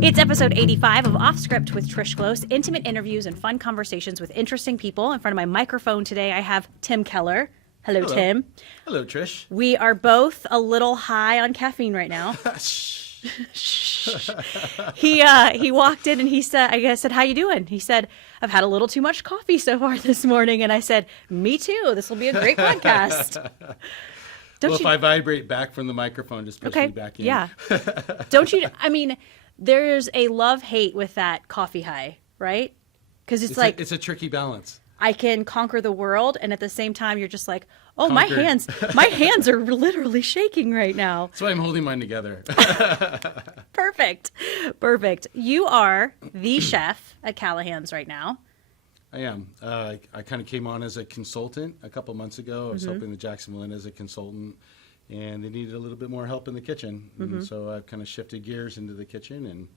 It's episode 85 of Off Script with Trish Glose, intimate interviews and fun conversations with interesting people. In front of my microphone today, I have Tim Keller. Hello, Tim. Hello, Trish. We are both a little high on caffeine right now. He walked in and he said, I said, how you doing? He said, I've had a little too much coffee so far this morning. And I said, me too. This will be a great podcast. If I vibrate back from the microphone, just push me back in. Yeah. Don't you, I mean, there's a love-hate with that coffee high, right? Because it's a tricky balance. I can conquer the world, and at the same time, you're just like, oh, Conquered. my hands are literally shaking right now. That's why I'm holding mine together. Perfect. You are the chef at Callahan's right now. I am. I kind of came on as a consultant a couple months ago. I was helping the Jacksonville Inn as a consultant, and they needed a little bit more help in the kitchen. And so I've kind of shifted gears into the kitchen, and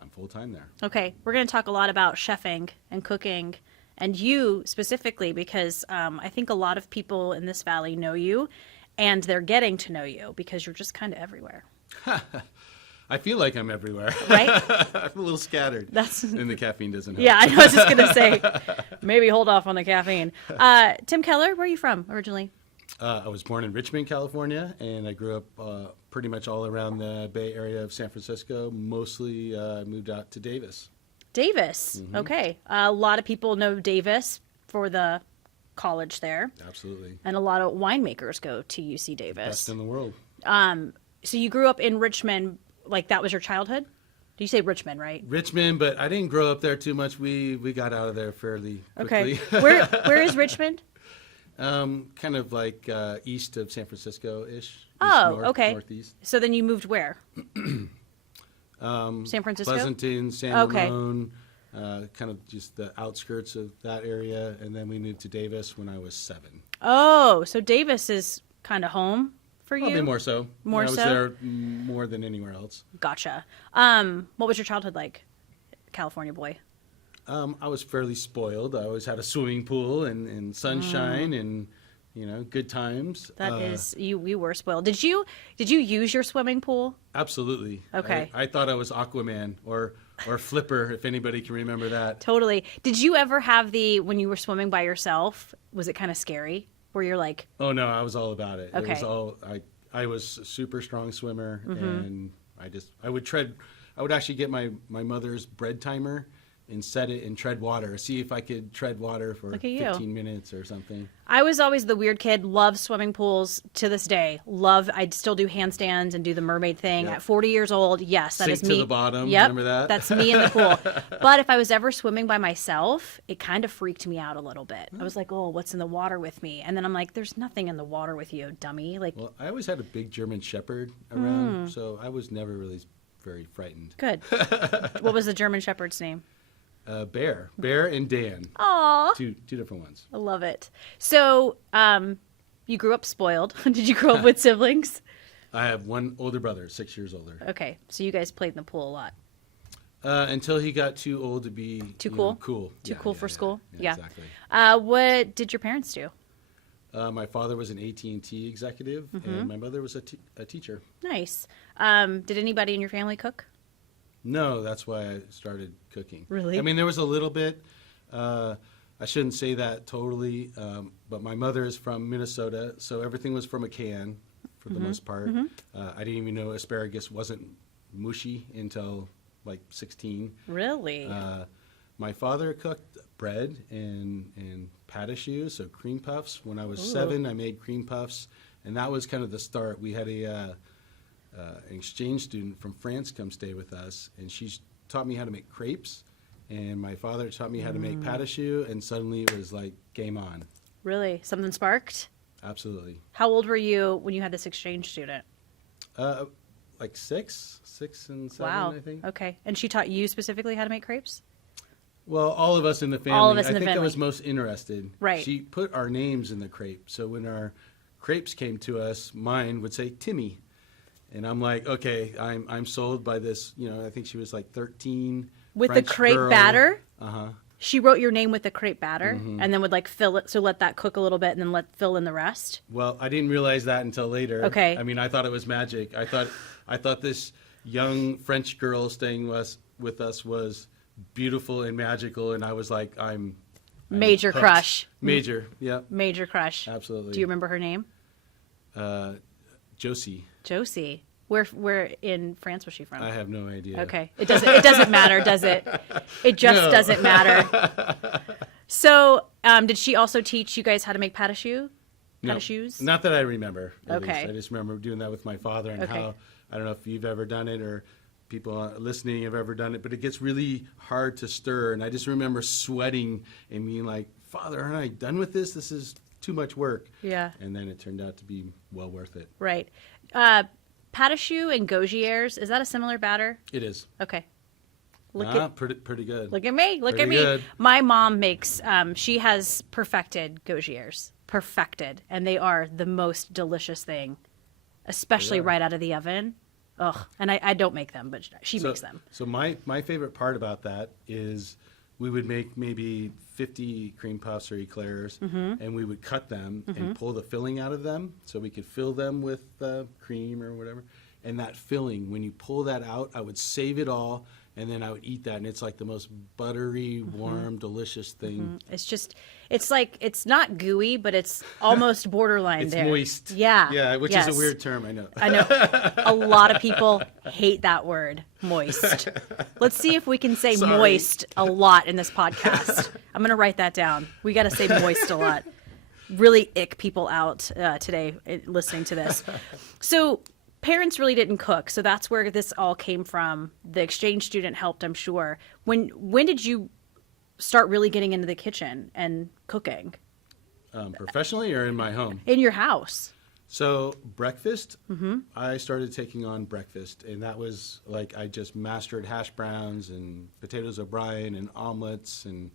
I'm full-time there. Okay, we're going to talk a lot about chefing and cooking, and you specifically, because I think a lot of people in this valley know you, and they're getting to know you because you're just kind of everywhere. I feel like I'm everywhere. Right? I'm a little scattered. And the caffeine doesn't help. Yeah, I was just going to say, maybe hold off on the caffeine. Tim Keller, where are you from originally? I was born in Richmond, California, and I grew up pretty much all around the Bay Area of San Francisco. Mostly moved out to Davis. Davis. Okay. A lot of people know Davis for the college there. Absolutely. And a lot of winemakers go to UC Davis. Best in the world. So you grew up in Richmond, like that was your childhood? Do you say Richmond, right? Richmond, but I didn't grow up there too much. We got out of there fairly quickly. Okay. Where is Richmond? Kind of like east of San Francisco-ish. Okay. Northeast. So then you moved where? San Francisco? Pleasanton, San Ramon, kind of just the outskirts of that area. And then we moved to Davis when I was 7. Oh, so Davis is kind of home for you? Probably more so. More I so? was there more than anywhere else. Gotcha. What was your childhood like, California boy? I was fairly spoiled. I always had a swimming pool and sunshine and, good times. That is, we were spoiled. Did you use your swimming pool? Absolutely. Okay. I thought I was Aquaman or Flipper, if anybody can remember that. Totally. Did you ever have when you were swimming by yourself, was it kind of scary? Where you're like... Oh, no, I was all about it. Okay. It was I was a super strong swimmer, and I would actually get my mother's bread timer and set it in tread water, see if I could tread water for 15 minutes or something. I was always the weird kid, loved swimming pools to this day. I'd still do handstands and do the mermaid thing. Yep. At 40 years old, yes, that is me. Sink to the bottom, yep, remember that? That's me in the pool. But if I was ever swimming by myself, it kind of freaked me out a little bit. I was like, oh, what's in the water with me? And then I'm like, there's nothing in the water with you, dummy. Well, I always had a big German Shepherd around, so I was never really very frightened. Good. What was the German Shepherd's name? Bear and Dan. Aw. Two different ones. I love it. So, you grew up spoiled. Did you grow up with siblings? I have one older brother, 6 years older. Okay, so you guys played in the pool a lot. Until he got too old to be too cool. Too cool for school. Yeah, exactly. What did your parents do? My father was an AT&T executive, and my mother was a teacher. Nice. Did anybody in your family cook? No, that's why I started cooking. Really? I mean, there was a little bit. I shouldn't say that totally, but my mother is from Minnesota, so everything was from a can for the most part. I didn't even know asparagus wasn't mushy until like 16. Really? My father cooked bread and pat choux, so cream puffs. When I was 7, I made cream puffs, and that was kind of the start. We had an exchange student from France come stay with us, and she taught me how to make crepes, and my father taught me how to make pat choux, and suddenly it was like game on. Really? Something sparked? Absolutely. How old were you when you had this exchange student? Like 6 and 7, wow. I think. Okay. And she taught you specifically how to make crepes? Well, all of us in the family. All of us in the I think family. I was most interested. Right. She put our names in the crepe, so when our crepes came to us, mine would say Timmy. And I'm like, okay, I'm sold by this. I think she was like 13. With French the crepe girl. batter? Uh-huh. She wrote your name with the crepe batter and then would like fill it, so let that cook a little bit and then fill in the rest? Well, I didn't realize that until later. Okay. I mean, I thought it was magic. I thought this young French girl staying with us was beautiful and magical, and I was like, I'm Major hooked. crush. Major, yeah, Major crush. absolutely. Do you remember her name? Josie? Josie. Where in France was she from? I have no idea. Okay. It doesn't matter, does it? It just doesn't matter. So, did she also teach you guys how to make pas de choux? No, Pas de choux? not that I remember. At Okay. least. I just remember doing that with my father and Okay. how, I don't know if you've ever done it or people listening have ever done it, but it gets really hard to stir. And I just remember sweating and being like, Father, aren't I done with this? This is too much work. Yeah. And then it turned out to be well worth it. Right. Pas de choux and gaugiers, is that a similar batter? It is. Okay. Pretty good. Look at me. Look at Pretty me. good. My mom makes, she has perfected gaugiers. Perfected. And they are the most delicious thing, especially They are. right out of the oven. Ugh. And I don't make them, but she So- makes them. So my favorite part about that is we would make maybe 50 cream puffs or eclairs, and we would cut them and pull the filling out of them so we could fill them with cream or whatever. And that filling, when you pull that out, I would save it all, and then I would eat that, and it's like the most buttery, warm, delicious thing. It's like, it's not gooey, but it's almost borderline It's there. moist. Yeah. Yeah, which yes. is a weird term, I know. I know a lot of people hate that word, moist. Let's see if we can say Sorry. moist a lot in this podcast. I'm going to write that down. We got to say moist a lot. Really ick people out today listening to this. So parents really didn't cook. So that's where this all came from. The exchange student helped, I'm sure. When did you start really getting into the kitchen and cooking Professionally or in my home? in your house? So breakfast, I started taking on breakfast, and that was like I just mastered hash browns and potatoes O'Brien and omelets and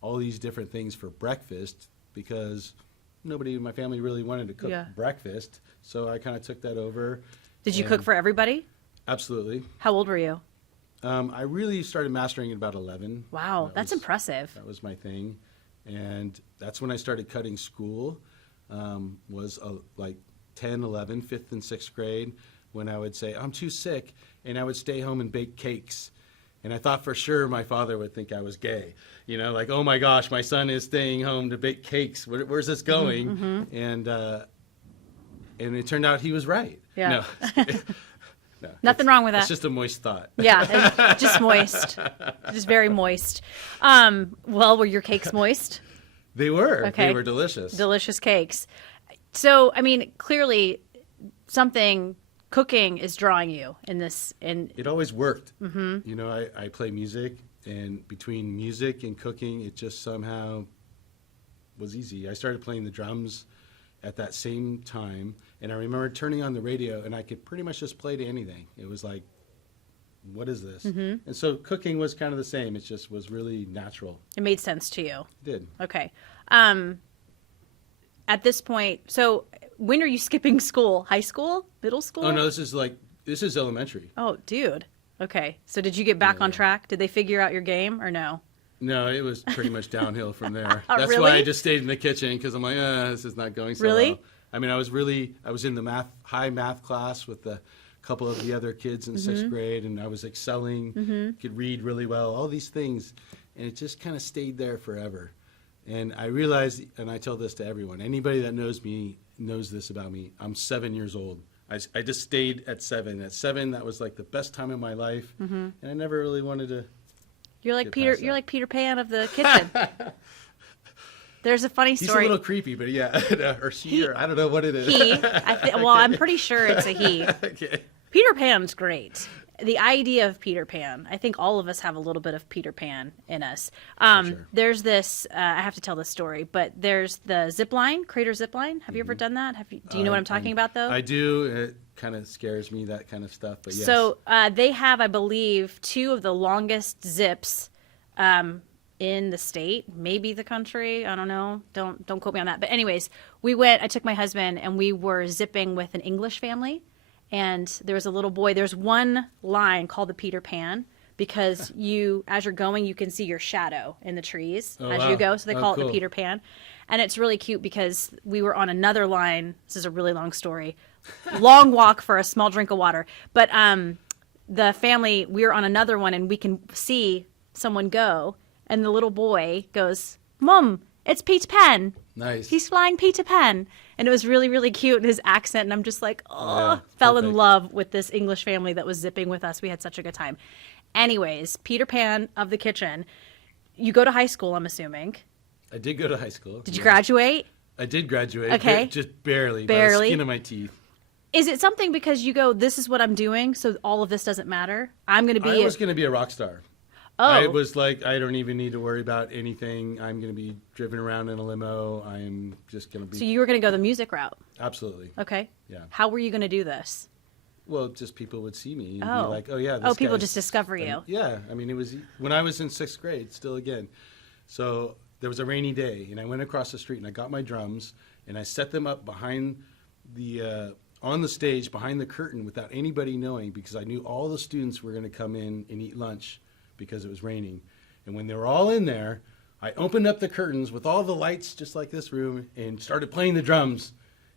all these different things for breakfast because nobody in my family really wanted to cook Yeah. breakfast. So I kind of took that over. Did you cook And- for everybody? Absolutely. How old were you? I really started mastering at about 11. Wow, That that's was- impressive. That was my thing. And that's when I started cutting school, was like 10, 11, 5th and 6th grade, when I would say, I'm too sick, and I would stay home and bake cakes. And I thought for sure my father would think I was gay. You know, like, oh my gosh, my son is staying home to bake cakes. Where's this going? And it turned out he was right. Yeah. No. No, Nothing wrong with that. It's just a moist thought. Yeah, it's just moist. Just very moist. Well, were your cakes moist? They were. Okay. They were delicious. Delicious cakes. So, I mean, clearly cooking is drawing you in this. It always worked. Mm-hmm. You know, I play music, and between music and cooking, it just somehow was easy. I started playing the drums at that same time, and I remember turning on the radio, and I could pretty much just play to anything. It was like, what is this? Mm-hmm. And so cooking was kind of the same. It just was really natural. It made sense to you. It did. Okay. At this point, so when are you skipping school? High school? Middle school? Oh, no, this is elementary. Oh, dude. Okay. So did you get back on Yeah. track? Did they figure out your game or no? No, it was pretty much downhill from there. Oh, That's really? why I just stayed in the kitchen, because I'm like, this is not going so Really? well. I mean, I was in the high math class with a couple of the other kids in Mm-hmm. 6th grade, and I was excelling, could read really well, all these things, and it just kind of stayed there forever. And I realized, and I tell this to everyone, anybody that knows me knows this about me, I'm 7 years old. I just stayed at 7. At 7, that was like the best time of my life, and I never really wanted to. You're like Get Peter. past that. You're like Peter Pan of the kitchen. There's a funny He's a story. little creepy, but yeah, or she, or I don't know what it is. He. Well, I'm pretty sure it's a he. Okay. Peter Pan's great. The idea of Peter Pan. I think all of us have a little bit of Peter Pan in us. Sure. There's this. I have to tell this story, but there's the zip line, crater zip line. Have you ever done that? Do you know what I'm talking about, though? I do. It kind of scares me, that kind of stuff. But yes. So they have, I believe, 2 of the longest zips in the state, maybe the country. I don't know. Don't quote me on that. But anyways, I took my husband, and we were zipping with an English family. And there was a little boy. There's one line called the Peter Pan because as you're going, you can see your shadow in the trees Oh, as wow. you go. So they Oh, call it cool. the Peter Pan. And it's really cute because we were on another line. This is a really long story. Long walk for a small drink of water. But the family, we were on another one, and we can see someone go, and the little boy goes, "Mom, it's Peter Pan. Nice. He's flying Peter Pan." And it was really, really cute, his accent. And I'm just like, Yeah, fell in perfect. love with this English family that was zipping with us. We had such a good time. Anyways, Peter Pan of the kitchen. You go to high school, I'm assuming. I did go to high school. Did you graduate? I did graduate. Okay. Just barely. By Barely. the skin of my teeth. Is it something because you go, this is what I'm doing, so all of this doesn't matter? I'm going to be I was going to be a rock star. Oh. I was like, I don't even need to worry about anything. I'm going to be driven around in a limo. I'm just going to be. So you were going to go the music route. Absolutely. Okay. Yeah. How were you going to do this? Well, just people would see me and Oh. be like, oh, yeah. Oh, This people guy's- just discover you. And, yeah. I mean, it was when I was in 6th grade, still again. So there was a rainy day, and I went across the street, and I got my drums, and I set them up behind the, on the stage, behind the curtain without anybody knowing, because I knew all the students were going to come in and eat lunch because it was raining. And when they were all in there, I opened up the curtains with all the lights, just like this room, and started playing the drums.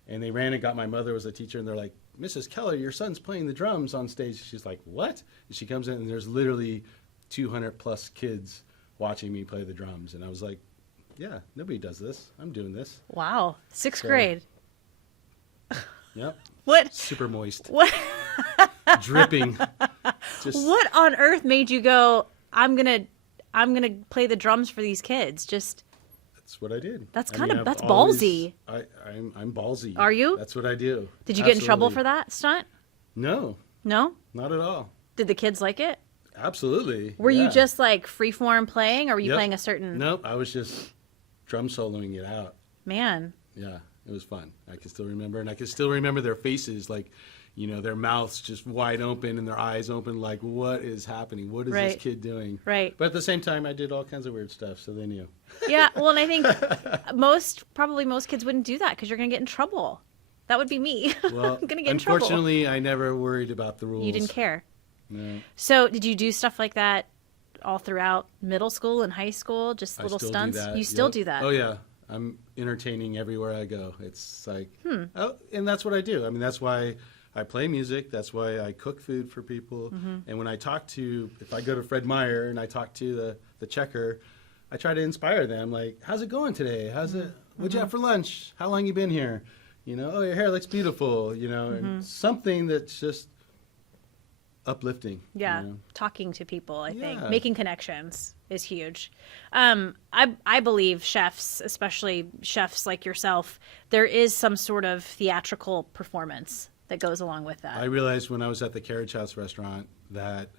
And they ran and got my mother was a teacher, and they're like, "Mrs. Keller, your son's playing the drums on stage." She's like, "What?" And she comes in, and there's literally 200 plus kids watching me play the drums. And I was like, yeah, nobody does this. I'm doing this. Wow. 6th So- grade. Yep. What? Super moist. What? Dripping. Just, What on earth made you go, I'm gonna play the drums for these kids? Just That's what I did. That's I kinda- mean, I've that's always- ballsy. I'm ballsy. Are you? That's what I do. did you get in trouble Absolutely. for that stunt? No, No? not at all. Did the kids like it? Absolutely. Were you yeah. just like freeform playing, or were you Yep. playing a certain Nope, I was just drum soloing it out. man? Yeah, it was fun. I can still remember, and I can still remember their faces, like, you know, their mouths just wide open and their eyes open, like, what is happening? What is Right. this kid doing? Right. But at the same time, I did all kinds of weird stuff, so they knew. Yeah. Well, and I think probably most kids wouldn't do that because you're gonna get in trouble. That would be me. Well, I'm gonna get in trouble. unfortunately, I never worried about the rules. You didn't care. No. So, did you do stuff like that all throughout middle school and high school? Just I little still stunts? do that. You still Yep. do that? Oh yeah, I'm entertaining everywhere I go. It's like, Hmm. oh, and that's what I do. I mean, that's why I play music. That's why I cook food for people. Mm-hmm. And when I talk to, if I go to Fred Meyer and I talk to the checker, I try to inspire them. Like, how's it going today? How's it? What'd Mm-hmm. you have for lunch? How long you been here? You know, oh, your hair looks beautiful. You know, Mm-hmm. and something that's just uplifting. Yeah, You know? talking to people, I think. Yeah. Making connections is huge. I believe chefs, especially chefs like yourself, there is some sort of theatrical performance that goes along with that. I realized when I was at the Carriage House restaurant that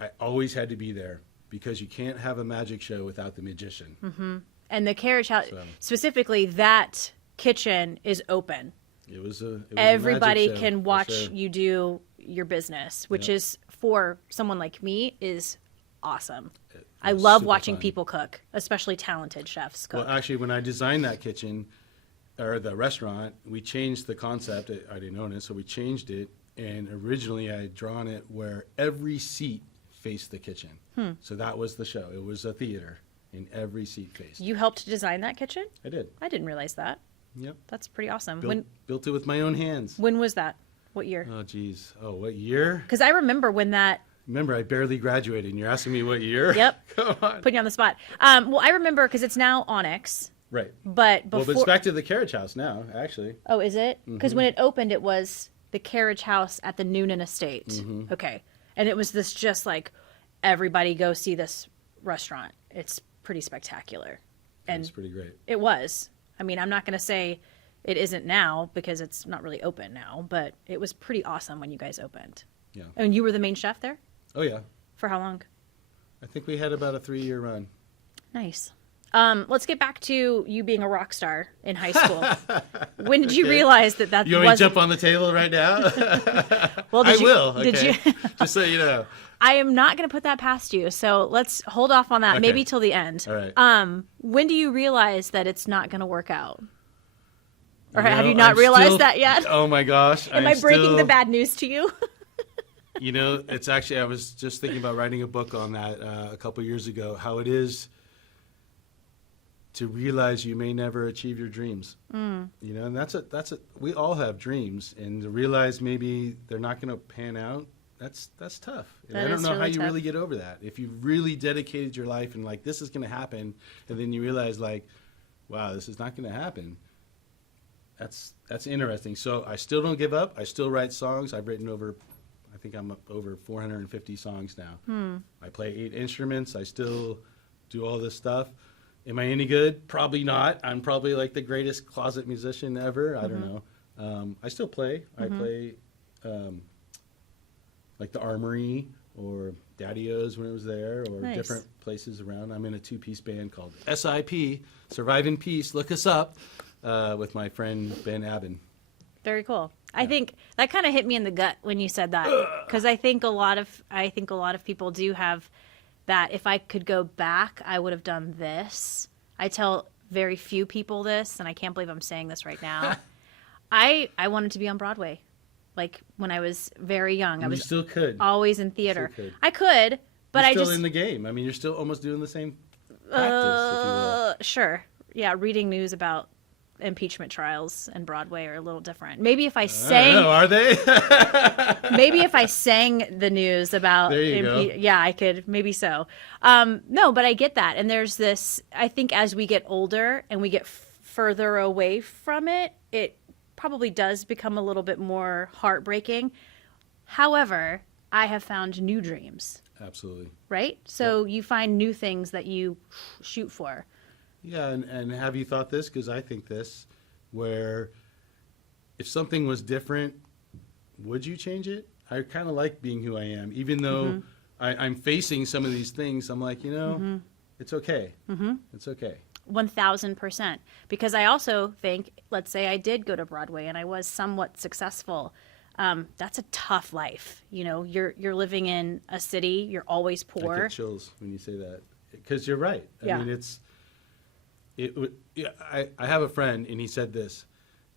I always had to be there because you can't have a magic show without the magician. And the Carriage House, So- specifically that kitchen is open. It was a Everybody magic show, can for watch sure. you do your business, which Yep. is, for someone like me, is awesome. It I was love super watching fun. people cook, especially talented chefs cook. Well, actually, when I designed that kitchen or the restaurant, we changed the concept. I didn't own it, so we changed it. And originally, I had drawn it where every seat faced the kitchen. So that was the show. It was a theater, and every seat faced. You helped design that kitchen? I did. I didn't realize that. Yep. That's pretty awesome. Built it with my own hands. When was that? What year? Oh, geez. Oh, what year? Because I remember when that Remember, I barely graduated, and you're asking me what year? Yep. Come on. put you on the spot. Well, I remember because it's now Onyx, Right. but Well, before. but it's back to the Carriage House now, actually. Oh, is it? Because Mm-hmm. when it opened, it was the Carriage House at the Noonan Estate. Mm-hmm. Okay, and it was this just like everybody go see this restaurant. It's pretty spectacular, and It's pretty great. it was. I mean, I'm not going to say it isn't now because it's not really open now, but it was pretty awesome when you guys opened. Yeah. And you were the main chef there Oh, yeah. for how long? I think we had about a 3-year run. Nice. Let's get back to you being a rock star in high school. When did you Okay. realize that You want me to wasn't? jump on the table right now? Well, I did you, will. Did Okay. you? Just so you know. I am not going to put that past you. So let's hold off on that. Okay. Maybe till the end. All right. When do you realize that it's not going to work out? Or You have know, you not I'm realized still- that yet? Oh, my gosh. Am I breaking the bad news to you? You know, it's actually, I was just thinking about writing a book on that a couple years ago, how it is to realize you may never achieve your dreams. You know, and we all have dreams, and to realize maybe they're not going to pan out that's tough. And That I don't is know how really you tough. really get over that. If you really dedicated your life and like this is going to happen, and then you realize like, wow, this is not going to happen. That's interesting. So I still don't give up. I still write songs. I've written I think I'm up over 450 songs now. I play 8 instruments. I still do all this stuff. Am I any good? Probably not. I'm probably like the greatest closet musician ever. I don't know. I still play. I play like the Armory or Daddy-O's when it was there, or Nice. different places around. I'm in a 2-piece band called SIP, Survive in Peace. Look us up, with my friend Ben Abbin. Very cool. I think that kind of hit me in the gut when you said that, because I think a lot of people do have that. If I could go back, I would have done this. I tell very few people this, and I can't believe I'm saying this right now. I wanted to be on Broadway, like when I was very young. I You was still could. always in theater. Still could. I could, but You're I still just in the game. I mean, you're still almost doing the same practice, if you will. Sure, yeah. Reading news about impeachment trials and Broadway are a little different. Maybe if I I don't sang, know, are they? maybe if I sang the news about, There you go. yeah, I could, maybe so. No, but I get that. And there's this, I think as we get older and we get further away from it, it probably does become a little bit more heartbreaking. However, I have found new dreams, Absolutely. right? So you find new things that you shoot for. Yeah, and have you thought this? Because I think this, where if something was different, would you change it? I kind of like being who I am, even though I'm facing some of these things. I'm like, it's okay. It's okay. 1000%. Because I also think, let's say I did go to Broadway and I was somewhat successful. That's a tough life. You're living in a city. You're always I poor. get chills when you say that, because you're right. Yeah. I mean, I have a friend, and he said this: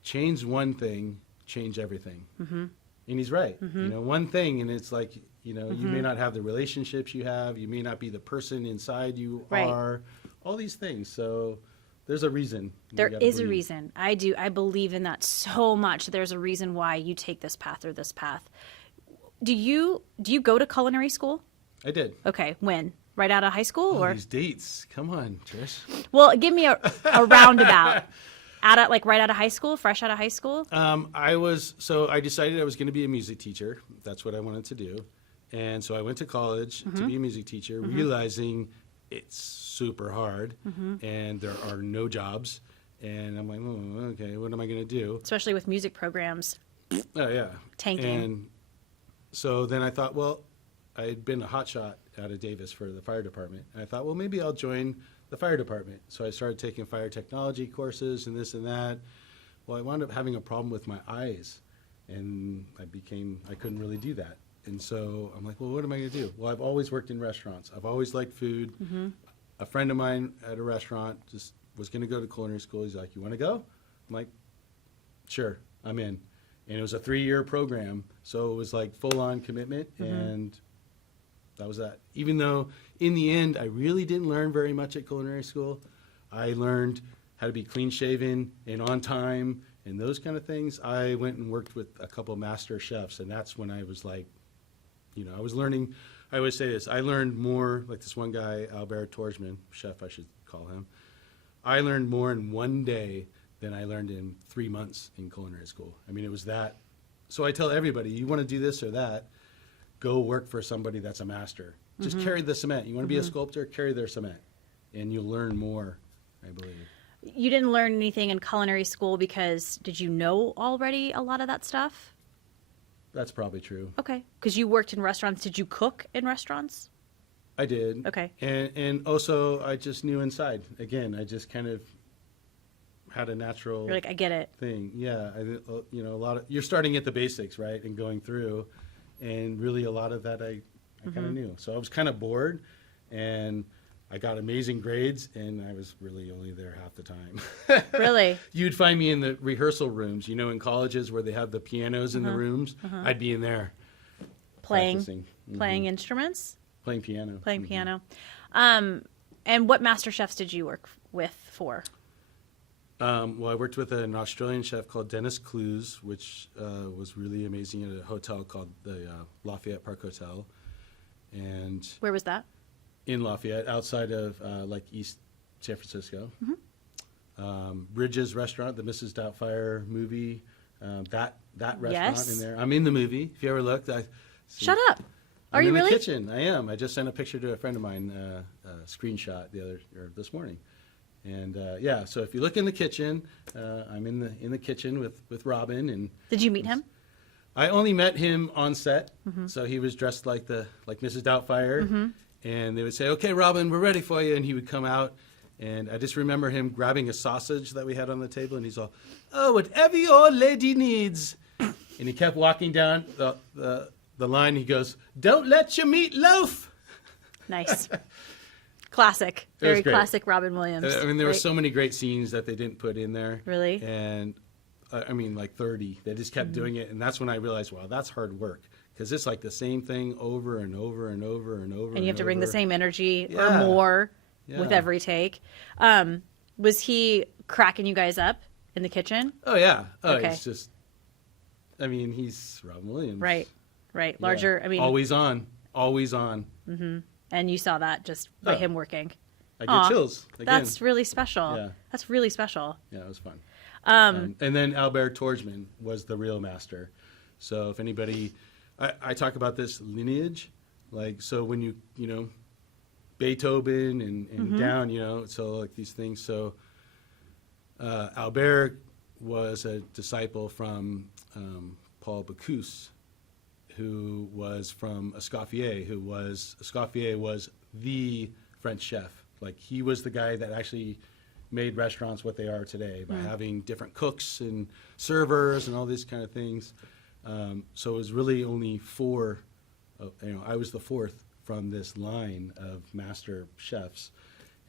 change one thing, change everything. And he's right. One thing, and it's like, you may not have the relationships you have, you may not be the person inside you Right. are, all these things. So there's a reason. There is a reason. I believe in that so much. There's a reason why you take this path or this path. Do you go to culinary school? I did. Okay, when? Right out of high school, Oh, or these dates. Come on, Trish. well, give me a roundabout. Right out of high school, fresh out of high school. I decided I was going to be a music teacher. That's what I wanted to do. And so I went to college to be a music teacher, realizing it's super hard and there are no jobs. And I'm like, oh, okay, what am I going to do? Especially with music programs Oh, yeah. tanking. And so then I thought, well, I had been a hotshot out of Davis for the fire department. And I thought, well, maybe I'll join the fire department. So I started taking fire technology courses and this and that. Well, I wound up having a problem with my eyes, and I couldn't really do that. And so I'm like, well, what am I going to do? Well, I've always worked in restaurants. I've always liked food. A friend of mine at a restaurant just was going to go to culinary school. He's like, you want to go? I'm like, sure, I'm in. And it was a 3-year program, so it was like full-on commitment, and that was that. Even though in the end, I really didn't learn very much at culinary school. I learned how to be clean-shaven and on time and those kind of things. I went and worked with a couple master chefs, and that's when I was like, I was learning. I always say this: I learned more. Like this one guy, Albert Torsman, chef, I should call him. I learned more in one day than I learned in 3 months in culinary school. I mean, it was that. So I tell everybody, you want to do this or that, go work for somebody that's a master. Just carry the cement. You want to be a sculptor, carry their cement, and you'll learn more, I believe. You didn't learn anything in culinary school because did you know already a lot of that stuff? That's probably true. Okay. Because you worked in restaurants. Did you cook in restaurants? I did. Okay. And also, I just knew inside. Again, I just kind of had a natural You're like, I get it. thing. Yeah, a lot of you're starting at the basics, right, and going through, and really a lot of that I kind of knew. So I was kind of bored, and I got amazing grades, and I was really only there half the time. Really? You'd find me in the rehearsal rooms, in colleges where they have the pianos in the rooms. I'd be in there practicing. Playing instruments? Playing piano. Playing piano. And what master chefs did you work with for? Well, I worked with an Australian chef called Dennis Clues, which was really amazing at a hotel called the Lafayette Park Hotel. And Where was that? in Lafayette, outside of like East San Francisco. Bridges Restaurant, the Mrs. Doubtfire movie, that restaurant Yes. in there. I'm in the movie. If you ever looked, Shut up. Are I'm you in really? the kitchen. I am. I just sent a picture to a friend of mine, a screenshot this morning. And yeah, so if you look in the kitchen, I'm in the kitchen with Robin. And Did you meet him? I only met him on set, so he was dressed like Mrs. Doubtfire, and they would say, "Okay, Robin, we're ready for you," and he would come out, and I just remember him grabbing a sausage that we had on the table, and he's all, "Oh, whatever your lady needs," and he kept walking down the line. He goes, "Don't let your meat loaf." Nice. Classic. It was Very great. classic Robin Williams. I mean, there were right? so many great scenes that they didn't put in there. Really? And I mean, like 30. They just kept doing it, and that's when I realized, wow, that's hard work, because it's like the same thing over and over and over and over. And you have to bring the same energy or Yeah. more with Yeah. every take. Was he cracking you guys up in the kitchen? Oh yeah. Oh, Okay. it's just. I mean, he's Robin Williams. Right. Right. Yeah. Larger. I mean, always on, always on. and you saw that just by Oh. him working. I get Aw, chills again. That's really special. Yeah. That's really special. Yeah, it was fun. And then Albert Torjman was the real master. So if anybody, I talk about this lineage, like, so when you know, Beethoven and down, so like these things. So Albert was a disciple from Paul Bocuse, who was from Escoffier, Escoffier was the French chef. Like, he was the guy that actually made restaurants what they are today by having different cooks and servers and all these kind of things. So it was really only four, I was the fourth from this line of master chefs.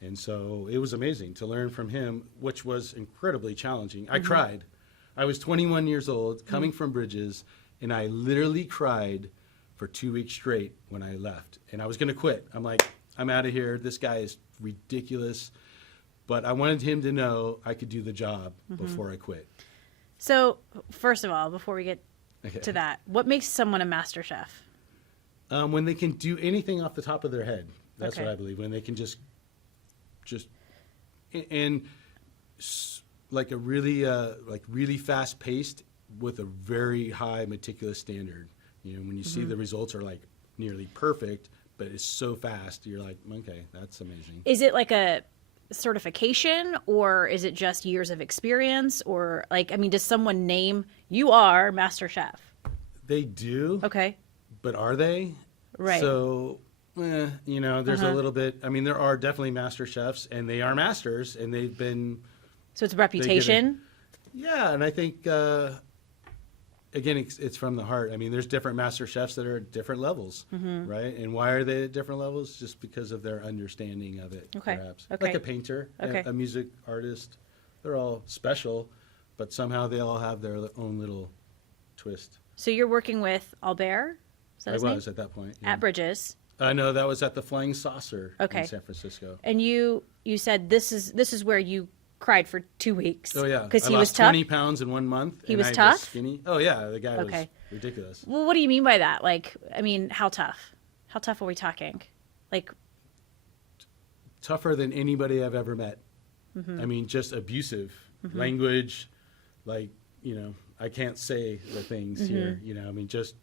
And so it was amazing to learn from him, which was incredibly challenging. I cried. I was 21 years old, coming from Bridges, and I literally cried for 2 weeks straight when I left. And I was going to quit. I'm like, I'm out of here. This guy is ridiculous. But I wanted him to know I could do the job before I quit. So, first of all, before we get Okay. to that, what makes someone a master chef? When they can do anything off the top of their head. That's Okay. what I believe. When they can just, and like a really, really fast paced with a very high meticulous standard. When you see the results are like nearly perfect, but it's so fast, you're like, okay, that's amazing. Is it like a certification, or is it just years of experience, or like, I mean, does someone name you are master chef? They do. Okay. But are they? Right. So, there's a little bit. I mean, there are definitely master chefs, and they are masters, and they've been. So it's a reputation. Yeah, and I think again, it's from the heart. I mean, there's different master chefs that are at different levels, right? And why are they at different levels? Just because of their understanding of it, Okay. perhaps. Okay. Like a painter, Okay. a music artist. They're all special, but somehow they all have their own little twist. So you're working with Albert? Is that I his was name? at that point. Yeah. At Bridges. No, that was at the Flying Saucer Okay. in San Francisco. And you said this is where you cried for 2 weeks. Oh yeah, Because I he was lost tough. 20 pounds in 1 month. He and was I tough? skinny. Oh yeah, the guy Okay. was ridiculous. Well, what do you mean by that? Like, I mean, how tough? How tough are we talking? Like, Tougher than anybody I've ever met. I mean, just abusive language, like, I can't say the things here. I mean, just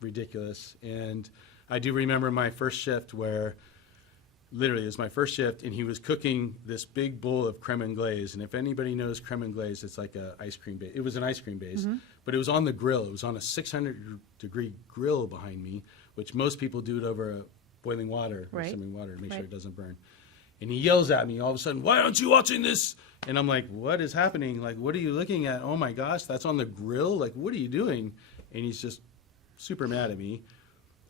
ridiculous. And I do remember my first shift where. Literally, it was my first shift, and he was cooking this big bowl of creme anglaise. And if anybody knows creme anglaise, it's like a ice cream base. It was an ice cream base, but it was on the grill. It was on a 600-degree grill behind me, which most people do it over a boiling water or Right. simmering water to make sure Right. it doesn't burn. And he yells at me all of a sudden, "Why aren't you watching this?" And I'm like, "What is happening? Like, what are you looking at? Oh my gosh, that's on the grill. Like, what are you doing?" And he's just super mad at me.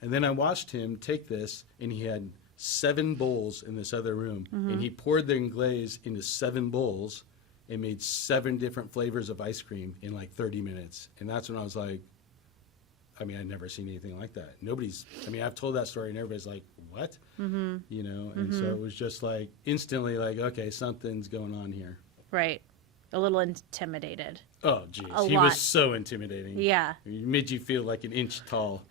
And then I watched him take this, and he had 7 bowls in this other room, and he poured the glaze into 7 bowls and made 7 different flavors of ice cream in like 30 minutes. And that's when I was like, I mean, I'd never seen anything like that. I've told that story and everybody's like, what? And so it was just like instantly like, okay, something's going on here. right. a little intimidated. Oh, geez. A He lot. was so intimidating. Yeah. He made you feel like an inch tall.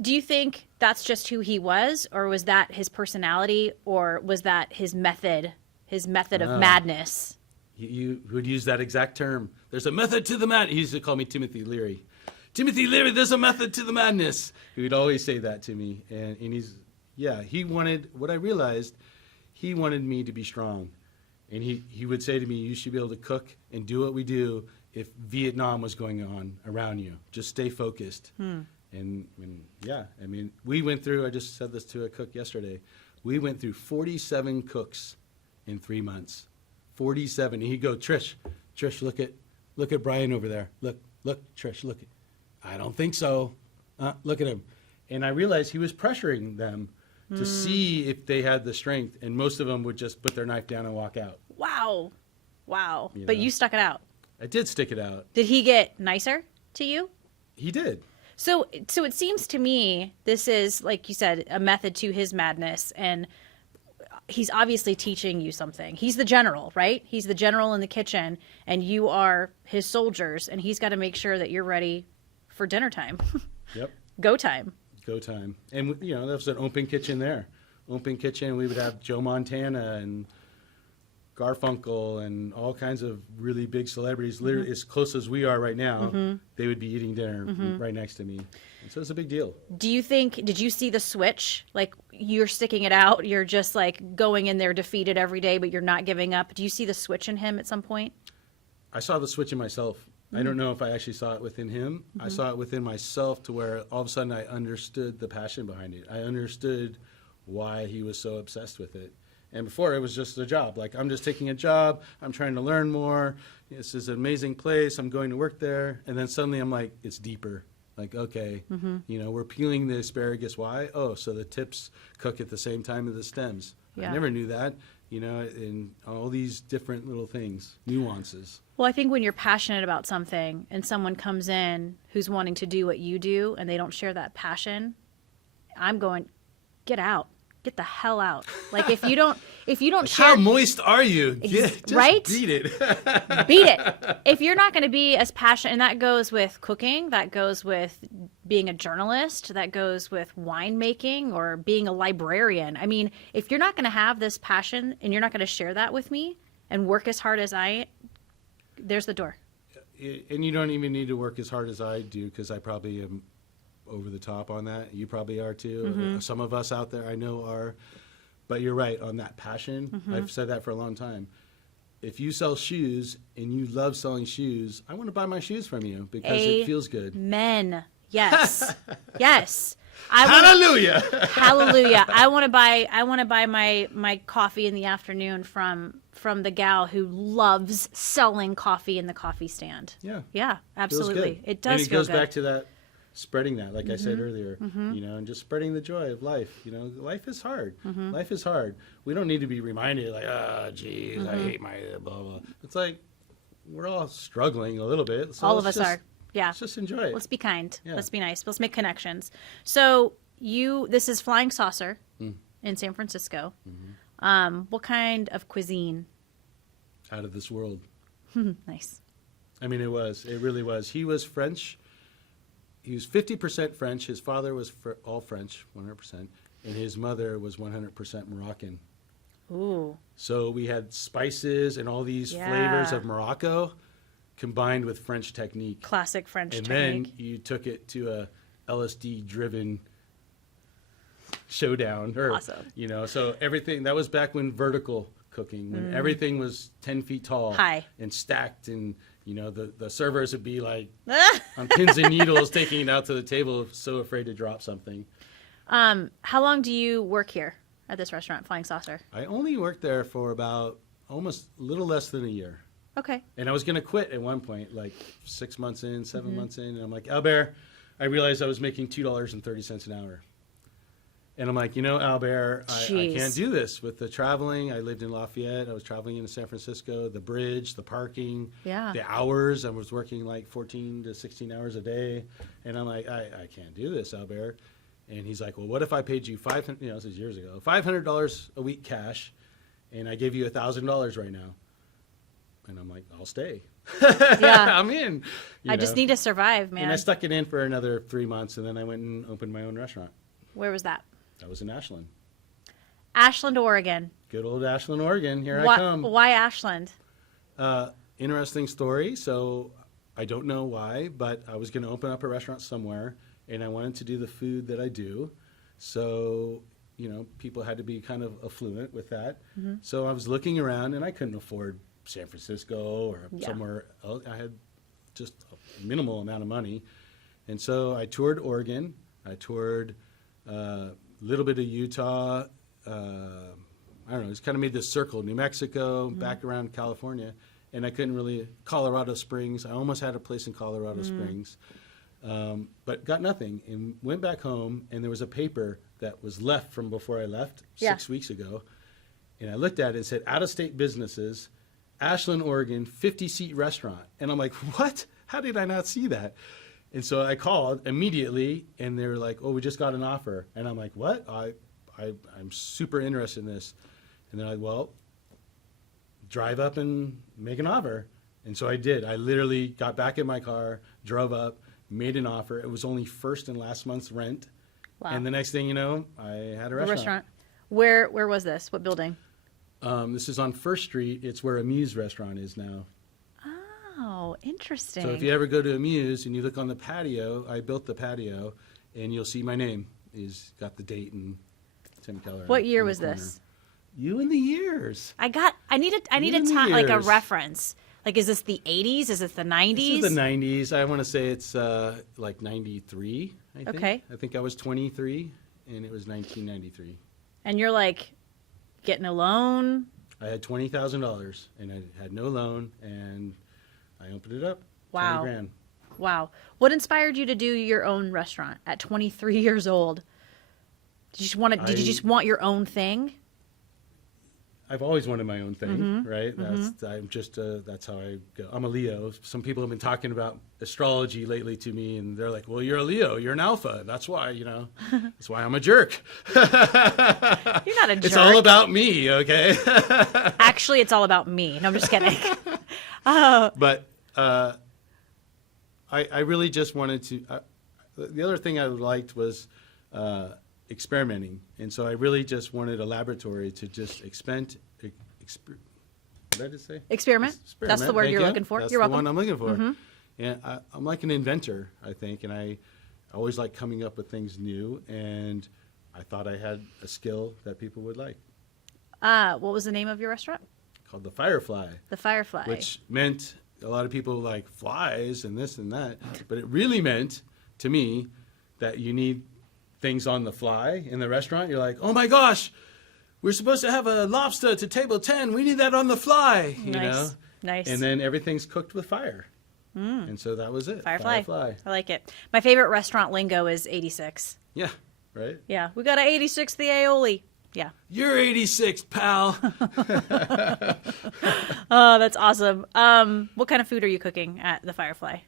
Do you think that's just who he was, or was that his personality, or was that his method of madness? He would use that exact term. There's a method to the madness. He used to call me Timothy Leary. Timothy Leary, there's a method to the madness. He would always say that to me. And he wanted, what I realized, he wanted me to be strong. And he would say to me, you should be able to cook and do what we do if Vietnam was going on around you. Just stay focused. And I mean, we went through, I just said this to a cook yesterday, we went through 47 cooks in 3 months. 47. And he'd go, Trish, look at Brian over there. Look, Trish, look. I don't think so. Look at him. And I realized he was pressuring them to see if they had the strength. And most of them would just put their knife down and walk out. Wow. You But know? you stuck it out. I did stick it out. Did he get nicer to you? He did. So it seems to me this is, like you said, a method to his madness, and he's obviously teaching you something. He's the general, right? He's the general in the kitchen, and you are his soldiers, and he's got to make sure that you're ready for dinner time. Yep. Go time. Go time. And, you know, there was an open kitchen there. Open kitchen, we would have Joe Montana and Garfunkel and all kinds of really big celebrities, literally as close as we are right now, they would be eating dinner right next to me. And so it's a big deal. Did you see the switch? Like, you're sticking it out, you're just like going in there defeated every day, but you're not giving up. Do you see the switch in him at some point? I saw the switch in myself. I don't know if I actually saw it within him. I saw it within myself to where all of a sudden I understood the passion behind it. I understood why he was so obsessed with it. And before, it was just a job. Like, I'm just taking a job. I'm trying to learn more. This is an amazing place. I'm going to work there. And then suddenly I'm like, it's deeper. Like, okay, you know, we're peeling the asparagus. Why? Oh, so the tips cook at the same time as the stems. Yeah. I never knew that, you know, and all these different little things, nuances. Well, I think when you're passionate about something and someone comes in who's wanting to do what you do and they don't share that passion, I'm going, get out. Get the hell out. Like, if you don't share, How moist are you? Just right? beat it. beat it. If you're not going to be as passionate, and that goes with cooking, that goes with being a journalist, that goes with winemaking or being a librarian. I mean, if you're not going to have this passion and you're not going to share that with me and work as hard as there's the door. And you don't even need to work as hard as I do, because I probably am over the top on that. You probably are too. Some of us out there I know are. But you're right on that passion. I've said that for a long time. If you sell shoes and you love selling shoes, I want to buy my shoes from you because it feels good. Amen. Yes. Yes. Hallelujah. Hallelujah. I want to buy my coffee in the afternoon from the gal who loves selling coffee in the coffee stand. Yeah. Yeah, absolutely. It does and it feel goes good. back to that spreading that, like I said earlier, you know, and just spreading the joy of life. You know, life is hard. Life is hard. We don't need to be reminded like, geez, I hate my blah, blah. It's like, we're all struggling a little bit. So All of us are. Yeah. Let's just enjoy it. Let's be kind. Yeah. Let's be nice. Let's make connections. So this is Flying Saucer in San Francisco. What kind of cuisine? Out of this world. Nice. I mean, it really was. He was French. He was 50% French. His father was all French, 100%. And his mother was 100% Moroccan. Ooh. So we had spices and all these flavors of Morocco combined with French technique. Classic French And technique. then you took it to a LSD-driven showdown. Awesome. You know, so everything, that was back when vertical cooking, when everything was 10 feet tall. High. And stacked, and, you know, the servers would be like on pins and needles taking it out to the table, so afraid to drop something. How long do you work here at this restaurant, Flying Saucer? I only worked there for about almost a little less than a year. Okay. And I was going to quit at one point, like 6 months in, 7 months in. And I'm like, Albert, I realized I was making $2.30 an hour. And I'm like, you know, Albert, I can't do this with the traveling. I lived in Lafayette. I was traveling into San Francisco, the bridge, the parking, the hours. I was working like 14 to 16 hours a day. And I'm like, I can't do this, Albert. And he's like, well, what if I paid you this is years ago, $500 a week cash, and I gave you $1,000 right now? And I'm like, I'll stay. Yeah. I'm in. I just need to survive, man. And I stuck it in for another 3 months, and then I went and opened my own restaurant. Where was that? That was in Ashland. Ashland, Oregon. Good old Ashland, Oregon. Here Why, I come. why Ashland? Interesting story. So I don't know why, but I was going to open up a restaurant somewhere, and I wanted to do the food that I do. So, people had to be kind of affluent with that. Mm-hmm. So I was looking around, and I couldn't afford San Francisco or somewhere else. I had just a minimal amount of money. And so I toured Oregon. I toured a little bit of Utah. I don't know, it's kind of made this circle, New Mexico, back around California. And I couldn't really, Colorado Springs. I almost had a place in Colorado Springs. But got nothing and went back home, and there was a paper that was left from before I left 6 weeks ago. And I looked at it and said, out-of-state businesses, Ashland, Oregon, 50-seat restaurant. And I'm like, what? How did I not see that? And so I called immediately, and they were like, oh, we just got an offer. And I'm like, what? I'm super interested in this. And they're like, well, drive up and make an offer. And so I did. I literally got back in my car, drove up, made an offer. It was only first and last month's rent. Wow. And the next thing you know, I had a restaurant. Where was this? What building? This is on First Street. It's where Amuse restaurant is now. Oh, interesting. So if you ever go to Amuse and you look on the patio, I built the patio, and you'll see my name. Is got the date and Tim Keller. What year was this? You and the years. I need a time, like a reference. Like, is this the 80s? Is this the 90s? This is the 90s. I want to say it's like 93, I think. Okay. I think I was 23, and it was 1993. And you're like getting a loan? I had $20,000, and I had no loan, and I opened it up. Wow. 20 grand. Wow. What inspired you to do your own restaurant at 23 years old? Did you just want your own thing? I've always wanted my own thing, right? That's how I go. I'm a Leo. Some people have been talking about astrology lately to me, and they're like, "Well, you're a Leo. You're an alpha. That's why, that's why I'm a jerk." You're not a jerk. It's all about me, okay? Actually, it's all about me. No, I'm just kidding. But I really just wanted to. The other thing I liked was experimenting, and so I really just wanted a laboratory to just what did I just say? Experiment. That's the word you're looking for. That's you're the welcome. one I'm looking for. And I'm like an inventor, I think, and I always like coming up with things new, and I thought I had a skill that people would like. What was the name of your restaurant? Called the Firefly. The Firefly. Which meant a lot of people like flies and this and that, but it really meant to me that you need things on the fly in the restaurant. You're like, oh my gosh, we're supposed to have a lobster to table 10. We need that on the fly, you know? Nice. And then everything's cooked with fire. And so that was it. Firefly. I like it. My favorite restaurant lingo is 86. Yeah, right? Yeah, we got a 86 the aioli. Yeah. You're 86, pal. Oh, that's awesome. What kind of food are you cooking at the Firefly?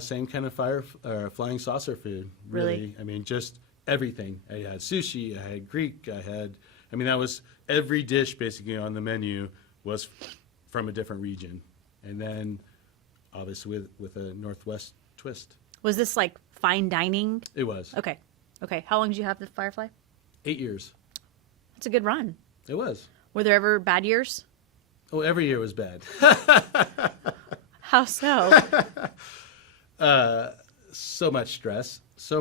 Same kind of flying saucer food. Really? I mean, just everything. I had sushi, I had Greek, that was every dish basically on the menu was from a different region. And then obviously with a Northwest twist. Was this like fine dining? It was. Okay. How long did you have the Firefly? 8 years. That's a good run. It was. Were there ever bad years? Oh, every year was bad. How so? So much stress, so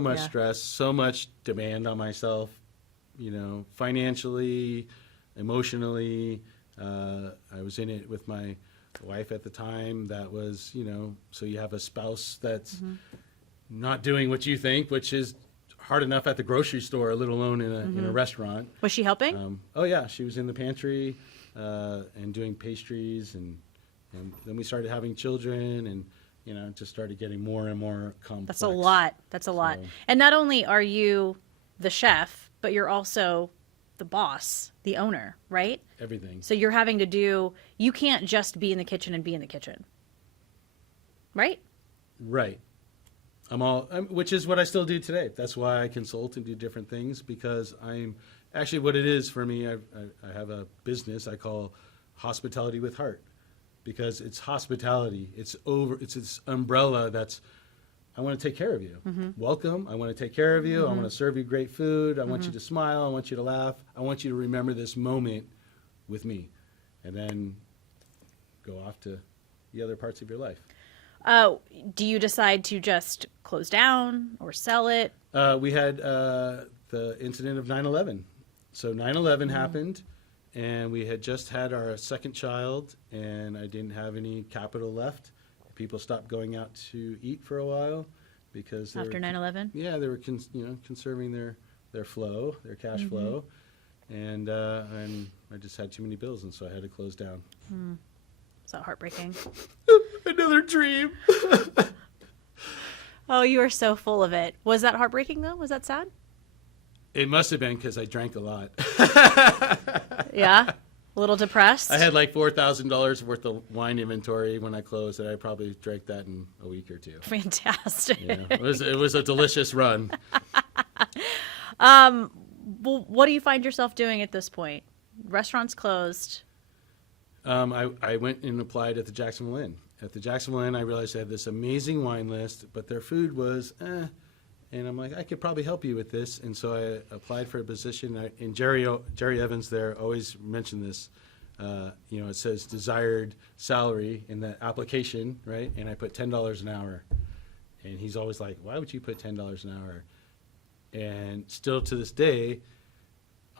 much demand on myself, financially, emotionally. I was in it with my wife at the time. That was, so you have a spouse that's not doing what you think, which is hard enough at the grocery store, let alone in a restaurant. Was she helping? Oh yeah, she was in the pantry and doing pastries, and then we started having children, and it just started getting more and more complex. That's a lot. And not only are you the chef, but you're also the boss, the owner, right? Everything. So you're having to you can't just be in the kitchen and be in the kitchen. Right? Right. Which is what I still do today. That's why I consult and do different things, because I'm actually what it is for me. I have a business I call Hospitality with Heart, because it's hospitality. It's this umbrella that's, I want to take care of you. Welcome. I want to take care of you. I want to serve you great food. I want you to smile. I want you to laugh. I want you to remember this moment with me, and then go off to the other parts of your life. Do you decide to just close down or sell it? We had the incident of 9/11. So 9/11 happened, and we had just had our second child, and I didn't have any capital left. People stopped going out to eat for a while because After 9/11? Yeah, they were conserving their flow, their cash flow, and I just had too many bills, and so I had to close down. Is that heartbreaking? Another dream. Oh, you are so full of it. Was that heartbreaking, though? Was that sad? It must have been because I drank a lot. Yeah? A little depressed? I had like $4,000 worth of wine inventory when I closed, and I probably drank that in a week or two. Fantastic. Yeah, it was a delicious run. Well, what do you find yourself doing at this point? Restaurants closed. I went and applied at the Jacksonville Inn. At the Jacksonville Inn, I realized they had this amazing wine list, but their food was And I'm like, I could probably help you with this. And so I applied for a position. And Jerry Evans there always mentioned this. It says desired salary in the application, right? And I put $10 an hour. And he's always like, why would you put $10 an hour? And still to this day,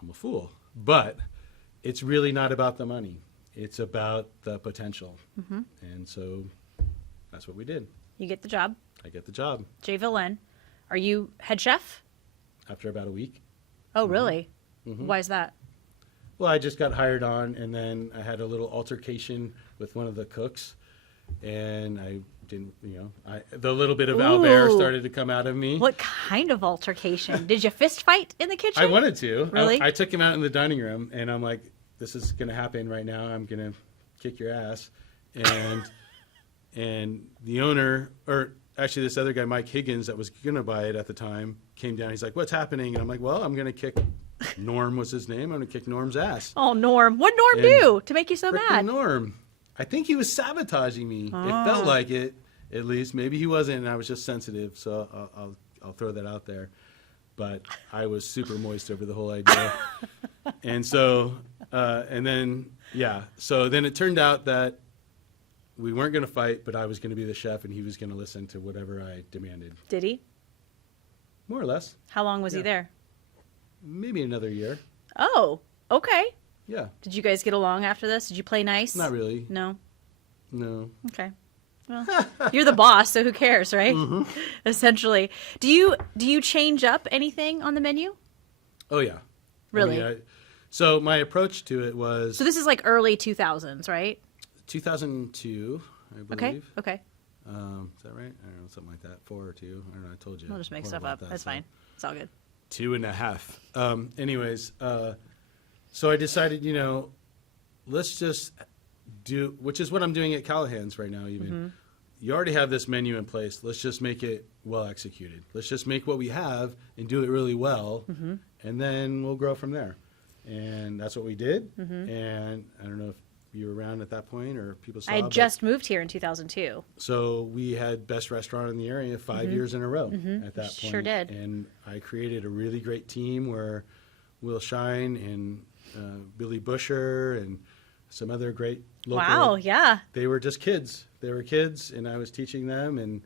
I'm a fool. But it's really not about the money. It's about the potential. And so that's what we did. You get the job. I get the job. Jayville Inn. Are you head chef? After about a week. Oh, really? Why is that? Well, I just got hired on, and then I had a little altercation with one of the cooks, and I didn't, the little bit of Albert started to come out of me. What kind of altercation? Did you fist fight in the kitchen? I wanted to. Really? I took him out in the dining room, and I'm like, this is going to happen right now. I'm going to kick your ass. And the owner, or actually this other guy, Mike Higgins, that was going to buy it at the time, came down. He's like, what's happening? And I'm like, well, I'm going to kick, Norm was his name. I'm going to kick Norm's ass. Oh, Norm. What Norm do to make you so mad? Norm. I think he was sabotaging me. It felt like it, at least. Maybe he wasn't, and I was just sensitive, so I'll throw that out there. But I was super moist over the whole idea. And so, so then it turned out that we weren't going to fight, but I was going to be the chef, and he was going to listen to whatever I demanded. Did he? More or less. How long was he there? Maybe another year. Oh, okay. Yeah. Did you guys get along after this? Did you play nice? Not really. No? No. Okay. Well, you're the boss, so who cares, right? Essentially. Do you change up anything on the menu? Oh, yeah. Really? So my approach to it was... So this is like early 2000s, right? 2002, I believe. Okay. Is that right? I don't know, something like that. 4 or 2. I don't know. I told you. I'll just make stuff up. That's fine. It's all good. 2.5. So I decided, let's just do, which is what I'm doing at Callahan's right now even. You already have this menu in place. Let's just make it well executed. Let's just make what we have and do it really well, and then we'll grow from there. And that's what we did. And I don't know if you were around at that point or people saw. I had just moved here in 2002. So we had best restaurant in the area 5 years in a row at that point. Sure did. And I created a really great team where Will Shine and Billy Busher and some other great local. Wow, yeah. They were just kids. They were kids, and I was teaching them, and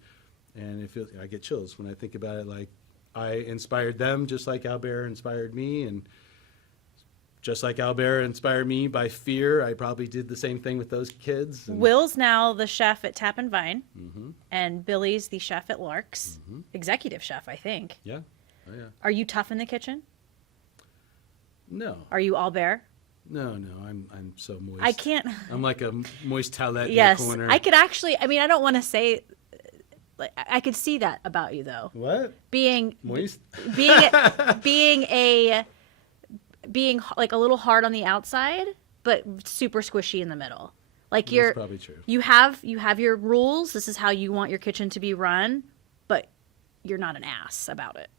I get chills when I think about it. Like I inspired them just like Albert inspired me, and just like Albert inspired me by fear, I probably did the same thing with those kids. Will's now the chef at Tap and Vine, and Billy's the chef at Lark's, executive chef, I think. Yeah. Oh, yeah. Are you tough in the kitchen? No. Are you Albert? No, I'm so moist. I can't. I'm like a moist towelette Yes, in the corner. I could actually. I mean, I don't want to say. Like, I could see that about you, though. What? Being Moist? being like a little hard on the outside, but super squishy in the middle. Like That's probably true. You have your rules. This is how you want your kitchen to be run, but you're not an ass about it.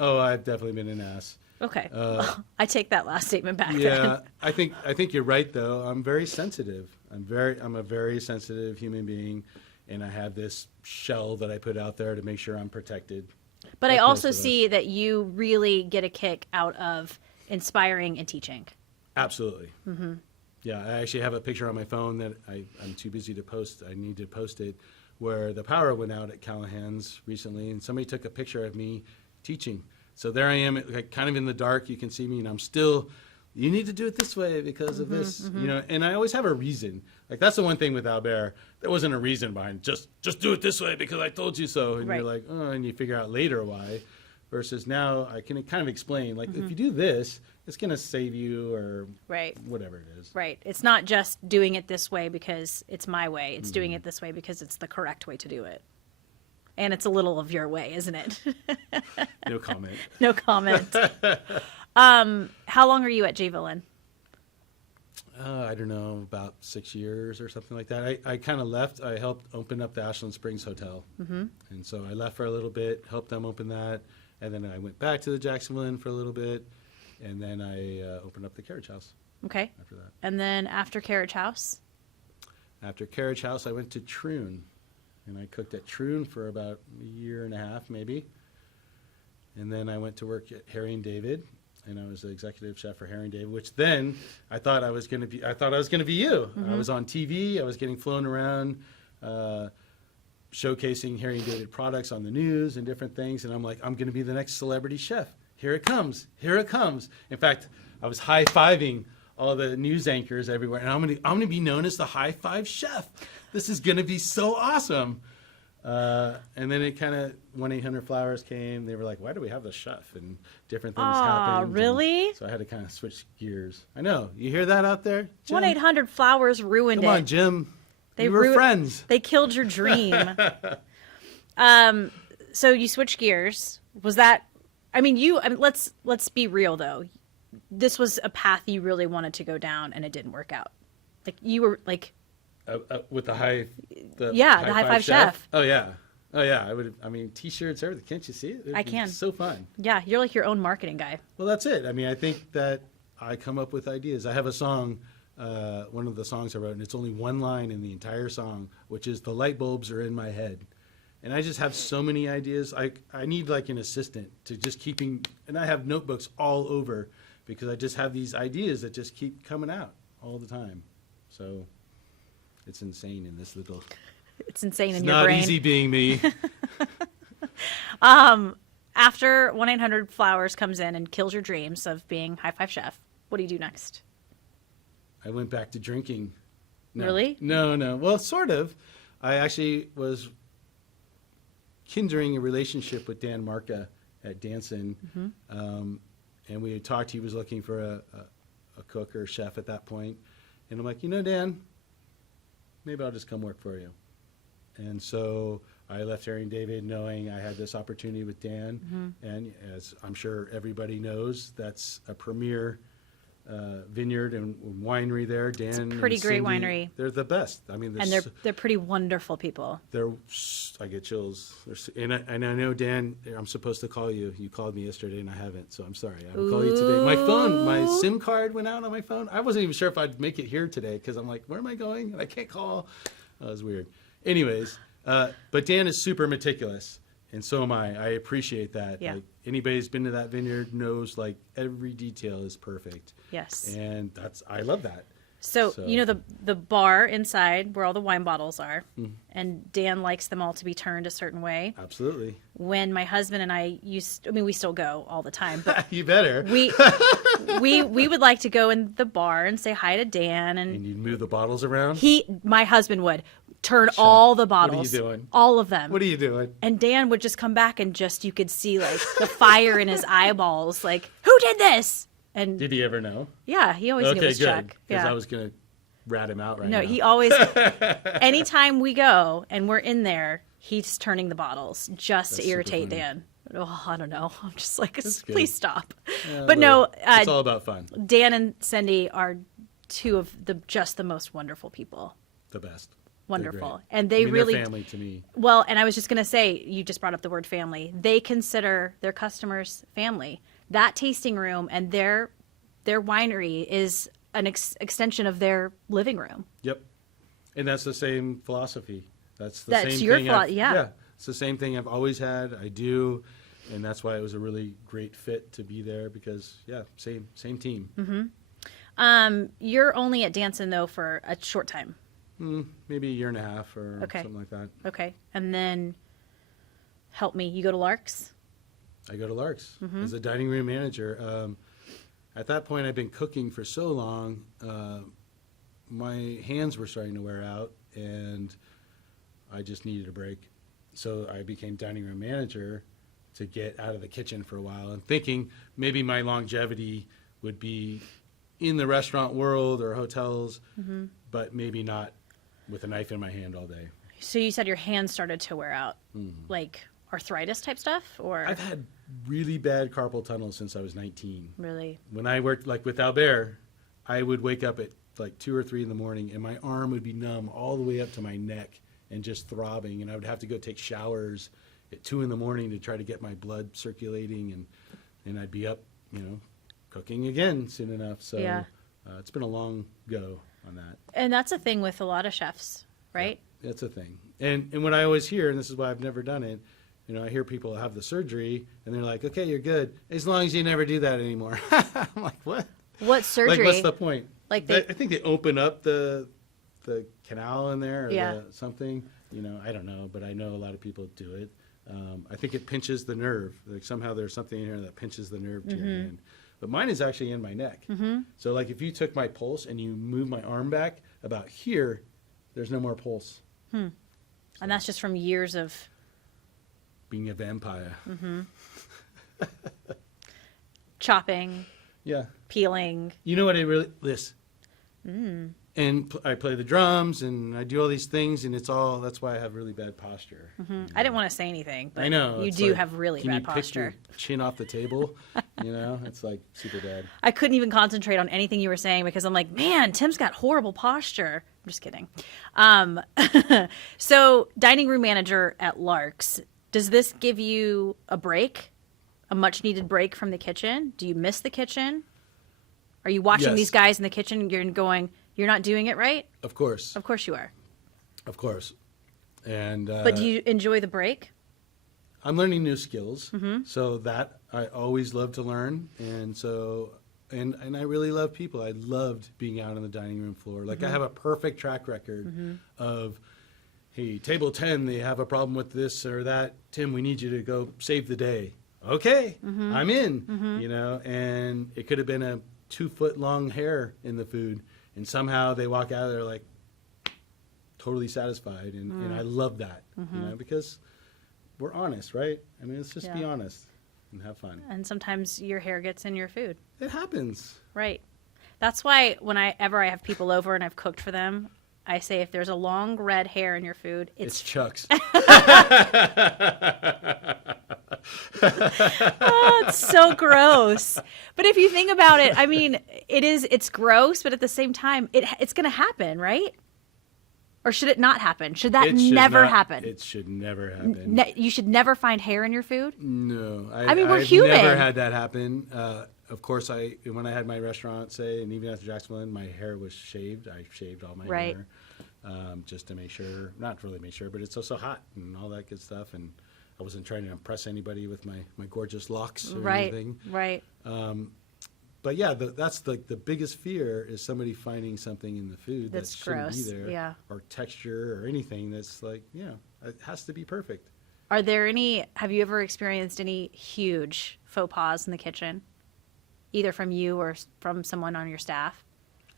Oh, I've definitely been an ass. Okay, I take that last statement back. Yeah, I think you're right though. I'm very sensitive. I'm a very sensitive human being, and I have this shell that I put out there to make sure I'm protected. But I Like also most of us. see that you really get a kick out of inspiring and teaching. Absolutely. Mm-hmm. Yeah, I actually have a picture on my phone that I'm too busy to post. I need to post it, where the power went out at Callahan's recently, and somebody took a picture of me teaching. So there I am, like, kind of in the dark. You can see me, and I'm still, you need to do it this way because of this, you know. And I always have a reason. Like, that's the one thing with Albert. There wasn't a reason behind just do it this way because I told you so. And Right. you're like, oh, and you figure out later why. Versus now, I can kind of explain, like, if you do this, it's going to save you, or Right. whatever it is. Right. It's not just doing it this way because it's my way. It's doing it this way because it's the correct way to do it. And it's a little of your way, isn't it? No comment. No comment. How long are you at J. Villain? I don't know, about 6 years or something like that. I kind of left. I helped open up the Ashland Springs Hotel. Mm-hmm. And so I left for a little bit, helped them open that. And then I went back to the Jacksonville Inn for a little bit. And then I opened up the Carriage House Okay. after that. And then after Carriage House? After Carriage House, I went to Troon. And I cooked at Troon for about a year and a half, maybe. And then I went to work at Harry and David. And I was the executive chef for Harry and David, which then I thought I was going to be you. I was on TV. I was getting flown around, showcasing Harry and David products on the news and different things. And I'm like, I'm going to be the next celebrity chef. Here it comes. Here it comes. In fact, I was high-fiving all the news anchors everywhere. And I'm going to be known as the high-five chef. This is going to be so awesome. And then it kind of, 1-800-Flowers came. They were like, why do we have the chef? And different things happened. Really? So I had to kind of switch gears. I know. You hear that out there, Jim? 1-800-Flowers ruined Come it. on, Jim. They We were ru- friends. They killed your dream. So you switched gears. Was that? Let's be real though. This was a path you really wanted to go down, and it didn't work out. Like you were like. With the high high-five chef. Oh yeah. I would. I mean, T-shirts, everything. Can't you see it? I can. So fun. Yeah, you're like your own marketing guy. Well, that's it. I mean, I think that I come up with ideas. I have a song, one of the songs I wrote, and it's only one line in the entire song, which is "The light bulbs are in my head," and I just have so many ideas. I need like an assistant to just keeping, and I have notebooks all over because I just have these ideas that just keep coming out all the time. So. It's insane in this little. It's insane in It's your not brain. easy being me. After 1-800-Flowers comes in and kills your dreams of being high five chef, what do you do next? I went back to drinking. No. Really? No. Well, sort of. I actually was kindling a relationship with Dan Marca at Danson. Mm-hmm. And we had talked. He was looking for a cook or a chef at that point. And I'm like, Dan, maybe I'll just come work for you. And so I left Harry and David knowing I had this opportunity with Dan. Mm-hmm. And as I'm sure everybody knows, that's a premier vineyard and winery there. Dan, It's a pretty and great Cindy, winery. They're the best. I mean, And they're pretty wonderful people. I get chills. And I know, Dan, I'm supposed to call you. You called me yesterday and I haven't, so I'm sorry. I will call you today. My SIM card went out on my phone. I wasn't even sure if I'd make it here today because I'm like, where am I going? And I can't call. That was weird. Anyways, but Dan is super meticulous, and so am I. I appreciate that. Yeah. Like, anybody who's been to that vineyard knows like every detail is perfect. Yes. And I love that. So you know the bar inside where all the wine bottles are, and Dan likes them all to be turned a certain way. Absolutely. When my husband and I we still go all the time, but You better. we would like to go in the bar and say hi to Dan, and And you'd move the bottles around? my husband would turn all the bottles, What are you doing? all of them. What are you doing? And Dan would just come back and you could see like the fire in his eyeballs, like, who did this? And Did he ever know? yeah, he always knew his good. check. Because Yeah. I was going to rat him out right No, now. he always, anytime we go and we're in there, he's turning the bottles just That's to irritate super funny. Dan. Oh, I don't know. I'm just like, good. please stop. Yeah, But no, it's all about fun. Dan and Cindy are two of the most wonderful people. The best. Wonderful. They're great. And they really, they're family to me. well, and I was just going to say, you just brought up the word family. They consider their customers family. That tasting room and their winery is an extension of their living room. Yep. And that's the same philosophy. That's the That's same your thing. yeah. It's the same thing I've always had. I do, and that's why it was a really great fit to be there because same team. You're only at Danson though for a short time. Maybe a year and a half or Okay. something like that. Okay, and then help me. You go to Lark's. I go to Lark's as a dining room manager. At that point, I've been cooking for so long, my hands were starting to wear out, and I just needed a break. So I became dining room manager to get out of the kitchen for a while, and thinking maybe my longevity would be in the restaurant world or hotels, but maybe not with a knife in my hand all day. So you said your hands started to wear out, like arthritis type stuff, or I've had really bad carpal tunnel since I was 19. really? When I worked like with Albert, I would wake up at like 2 or 3 in the morning, and my arm would be numb all the way up to my neck and just throbbing, and I would have to go take showers at 2 in the morning to try to get my blood circulating, and I'd be up, cooking again soon enough. So Yeah. It's been a long go on that. And that's a thing with a lot of chefs, right? Yeah, that's a thing. And what I always hear, and this is why I've never done it, I hear people have the surgery, and they're like, okay, you're good, as long as you never do that anymore. I'm like, what? What surgery? Like, what's the point? Like I think they open up the canal in there or something. I don't know, but I know a lot of people do it. I think it pinches the nerve. Like somehow there's something in here that pinches the nerve to your hand. But mine is actually in my neck. So like if you took my pulse and you move my arm back about here, there's no more pulse. And that's just from years of Being a vampire. chopping, Yeah. peeling. You know what this. And I play the drums and I do all these things, and that's why I have really bad posture. I didn't want to say anything, but I know. you it's do like, have really can bad you pick posture. your chin off the table? It's like super bad. I couldn't even concentrate on anything you were saying because I'm like, man, Tim's got horrible posture. I'm just kidding. So, dining room manager at Lark's, does this give you a break, a much needed break from the kitchen? Do you miss the kitchen? Are you watching Yes. these guys in the kitchen and you're going, you're not doing it right? Of course. Of course you are. Of course. And But do you enjoy the break? I'm learning new skills, so that I always love to learn, and so and I really love people. I loved being out on the dining room floor. Like I have a perfect track record of, hey, table 10, they have a problem with this or that. Tim, we need you to go save the day. Okay, I'm in. And it could have been a 2-foot long hair in the food, and somehow they walk out of there like totally satisfied, and I love that, because we're honest, right? I mean, let's just be honest and have fun. And sometimes your hair gets in your food. It happens. Right. That's why whenever I have people over and I've cooked for them, I say if there's a long red hair in your food, It's Chuck's. Oh, it's so gross. But if you think about it, I mean, it's gross, but at the same time, it's going to happen, right? Or should it not happen? Should that It should never not- happen? It should never happen. You should never find hair in your food? No. I mean, we're I've human. never had that happen. Of course, when I had my restaurant, and even after Jacksonville, my hair was shaved. I shaved all my Right. hair just to make sure, not really make sure, but it's also hot and all that good stuff. And I wasn't trying to impress anybody with my gorgeous locks or anything. Right. But yeah, that's the biggest fear is somebody finding something in the food That's that shouldn't gross, be there, yeah. or texture or anything that's like, it has to be perfect. Have you ever experienced any huge faux pas in the kitchen? Either from you or from someone on your staff?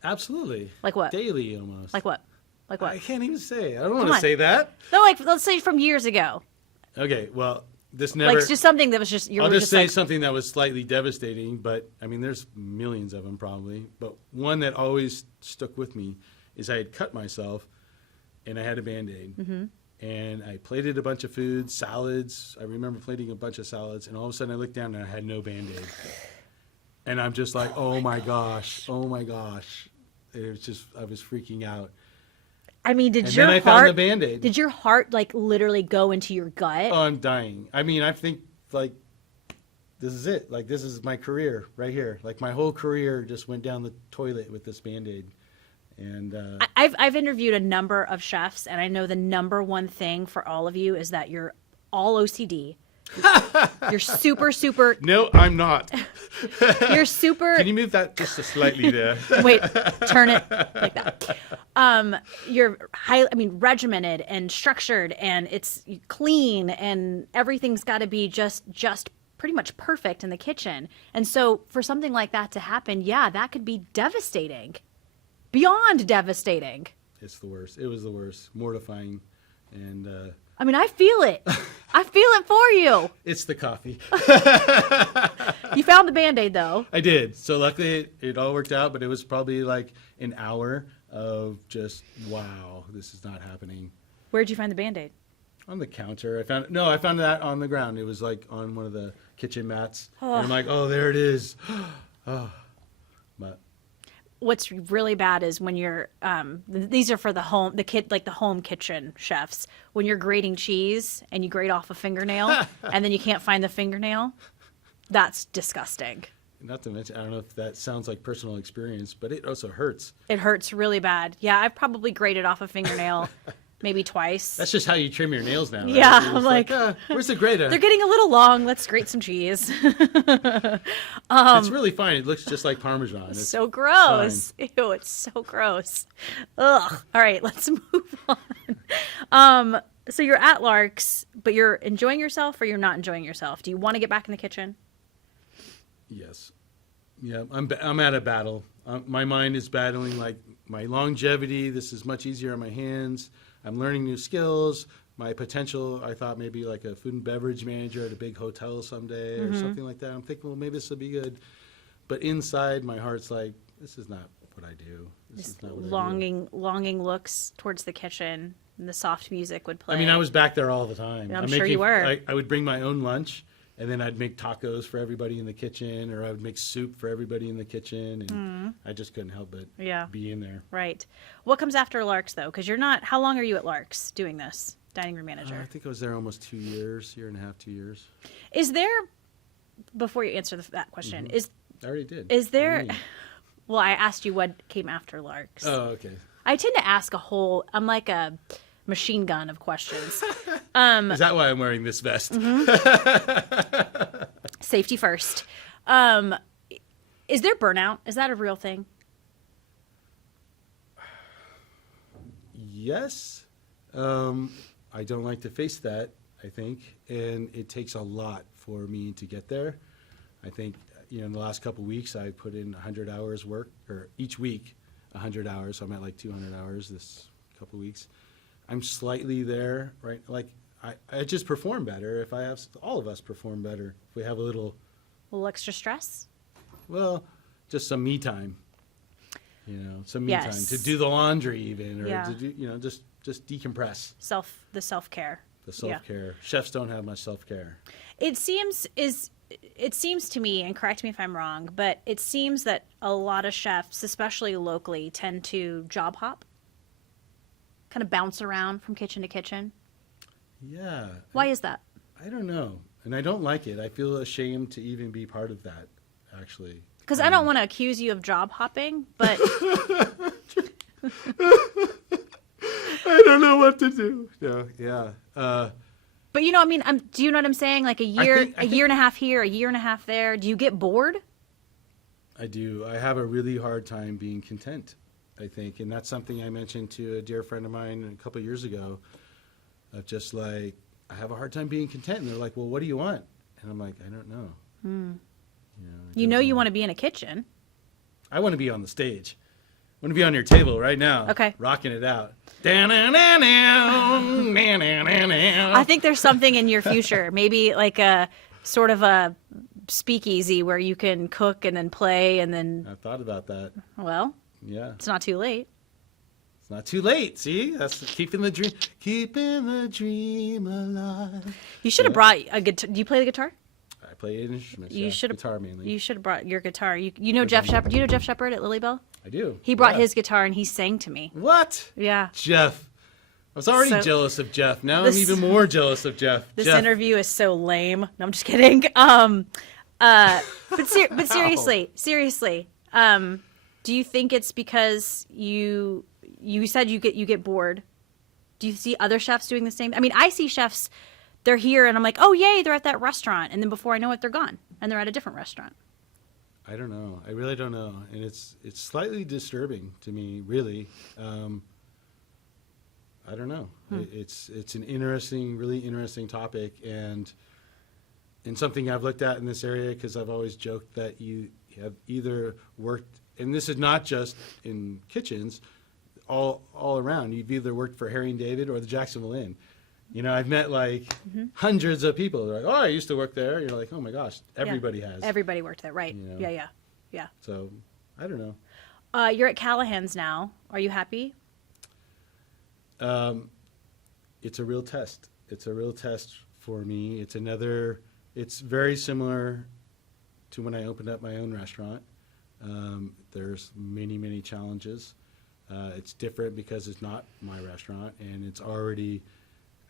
Absolutely. Like what? Daily almost. Like what? Like what? I can't even say. I don't want Come to on. say that. No, like let's say from years ago. Okay, well, this never. Like just something that was just I'll just say like, something that was slightly devastating, but I mean, there's millions of them probably. But one that always stuck with me is I had cut myself, and I had a Band-Aid, and I plated a bunch of food, salads. I remember plating a bunch of salads, and all of a sudden I looked down and I had no Band-Aid, and I'm just like, oh my gosh. It was just, I was freaking out. I mean, And then I found the Band-Aid. Did your heart like literally go into your gut? Oh, I'm dying. I mean, I think like this is it. Like this is my career right here. Like my whole career just went down the toilet with this Band-Aid. And I've interviewed a number of chefs, and I know the number one thing for all of you is that you're all OCD. You're super. no, I'm not. You're super. Can you move that just a slightly there? Wait, turn it like that. You're regimented and structured, and it's clean, and everything's got to be just pretty much perfect in the kitchen. And so for something like that to happen, yeah, that could be devastating. Beyond devastating. It's the worst. It was the worst. Mortifying. And I feel it. I feel it for you. it's the coffee. You found the Band-Aid, though. I did. So luckily it all worked out, but it was probably like an hour of just, wow, this is not happening. Where'd you find the Band-Aid? On the counter. I found that on the ground. It was like on one of the kitchen mats. And I'm like, oh, there it is. Oh. But What's really bad is when you're these are for the home kitchen chefs, when you're grating cheese and you grate off a fingernail and then you can't find the fingernail. That's disgusting. not to mention, I don't know if that sounds like personal experience, but it also hurts. It hurts really bad. Yeah, I've probably grated off a fingernail maybe twice. That's just how you trim your nails now, right? Yeah, It's I'm like, where's the grater? They're getting a little long. Let's grate some cheese. It's really fine. It looks just like Parmesan. It's So gross. Ew, it's so gross. Ugh. All right, let's move on. So you're at Lark's, but you're enjoying yourself or you're not enjoying yourself? Do you want to get back in the kitchen? Yes. Yeah, I'm at a battle. My mind is battling like my longevity. This is much easier on my hands. I'm learning new skills. My potential, I thought maybe like a food and beverage manager at a big hotel someday or something like that. I'm thinking, well, maybe this will be good. But inside, my heart's like, this is not what I do. This is not what I do. Longing looks towards the kitchen, and the soft music would play. I mean, I was back there all the time. I'm sure you were. I would bring my own lunch, and then I'd make tacos for everybody in the kitchen, or I would make soup for everybody in the kitchen, and I just couldn't help but be in there. Right. What comes after Lark's, though? Because you're not, how long are you at Lark's doing this, dining room manager? I think I was there almost 2 years, year and a half, 2 years. Is there, before you answer that question, I already did. is there, What do you mean? well, I asked you what came after Lark's. Oh, okay. I tend to ask I'm like a machine gun of questions. Is that why I'm wearing this vest? Safety first. Is there burnout? Is that a real thing? Yes. I don't like to face that, I think, and it takes a lot for me to get there. I think, in the last couple of weeks, I put in 100 hours work, or each week, 100 hours, so I'm at like 200 hours this couple of weeks. I'm slightly there, right? Like, I just perform better if I have, all of us perform better if we have a little Extra stress? well, just some me time. Some me time to do the laundry even, or to do, just decompress. The self-care. The self-care. Chefs don't have much self-care. It seems to me, and correct me if I'm wrong, but it seems that a lot of chefs, especially locally, tend to job hop, kind of bounce around from kitchen to kitchen. Yeah. Why is that? I don't know. And I don't like it. I feel ashamed to even be part of that, actually. Because I don't want to accuse you of job hopping, but I don't know what to do. No, yeah. But do you know what I'm saying? Like a year and a half here, a year and a half there. Do you get bored? I do. I have a really hard time being content, I think. And that's something I mentioned to a dear friend of mine a couple of years ago. Of just like, I have a hard time being content. And they're like, well, what do you want? And I'm like, I don't know. You want to be in a kitchen. I want to be on the stage. I want to be on your table right now. Okay. Rocking it out. I think there's something in your future. Maybe like a sort of a speakeasy where you can cook and then play and then. I've thought about that. Well, yeah. it's not too late. It's not too late. See, that's keeping the dream alive. You should have brought a guitar. Do you play the guitar? I play an instrument. You should have guitar mainly. You should have brought your guitar. You know Jeff Shepard. Do you know Jeff Shepard at Lilybell? I do. He brought his guitar and he sang to me. What? Yeah. Jeff. I was already jealous of Jeff. Now I'm even more jealous of Jeff. This interview is so lame. No, I'm just kidding. But seriously, Do you think it's because you said you get bored? Do you see other chefs doing the same? I mean, I see chefs, they're here and I'm like, oh yay, they're at that restaurant, and then before I know it, they're gone and they're at a different restaurant. I don't know. I really don't know, and it's slightly disturbing to me, really. I don't know. It's an interesting, really interesting topic, and something I've looked at in this area, because I've always joked that you have either worked, and this is not just in kitchens, all around. You've either worked for Harry and David or the Jacksonville Inn. You know, I've met like hundreds of people. They're like, oh, I used to work there. You're like, oh my gosh, everybody has. Everybody worked there, right? You know? Yeah. So, I don't know. You're at Callahan's now. Are you happy? It's a real test. It's a real test for me. It's very similar to when I opened up my own restaurant. There's many, many challenges. It's different because it's not my restaurant, and it's already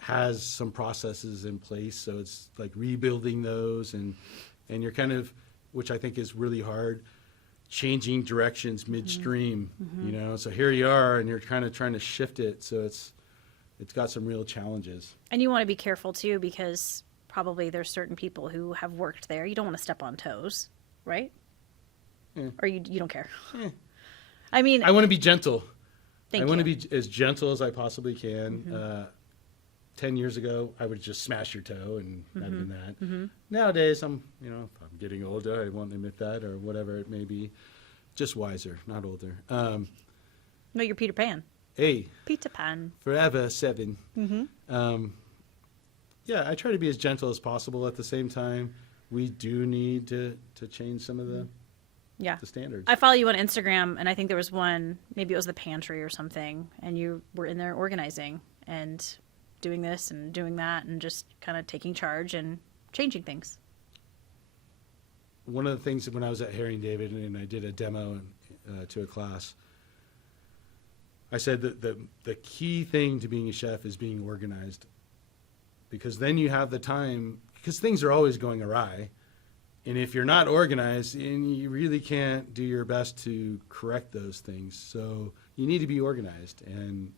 has some processes in place. So it's like rebuilding those, and you're kind of, which I think is really hard, changing directions midstream, you know? So here you are, and you're kind of trying to shift it. So it's got some real challenges. And you want to be careful too, because probably there's certain people who have worked there. You don't want to step on toes, right? Or you don't care. I mean, I want to be gentle. I want to be as gentle as I possibly can. 10 years ago, I would just smash your toe, and not even that. Nowadays, if I'm getting older, I won't admit that, or whatever it may be. Just wiser, not older. No, you're Peter Pan. Hey. Peter Pan. Forever 7. Yeah, I try to be as gentle as possible. At the same time, we do need to change some of the standards. I follow you on Instagram, and I think there was one, maybe it was the pantry or something, and you were in there organizing and doing this and doing that and just kind of taking charge and changing things. One of the things when I was at Harry and David and I did a demo to a class, I said that the key thing to being a chef is being organized, because then you have the time, because things are always going awry. And if you're not organized, and you really can't do your best to correct those things. So you need to be organized and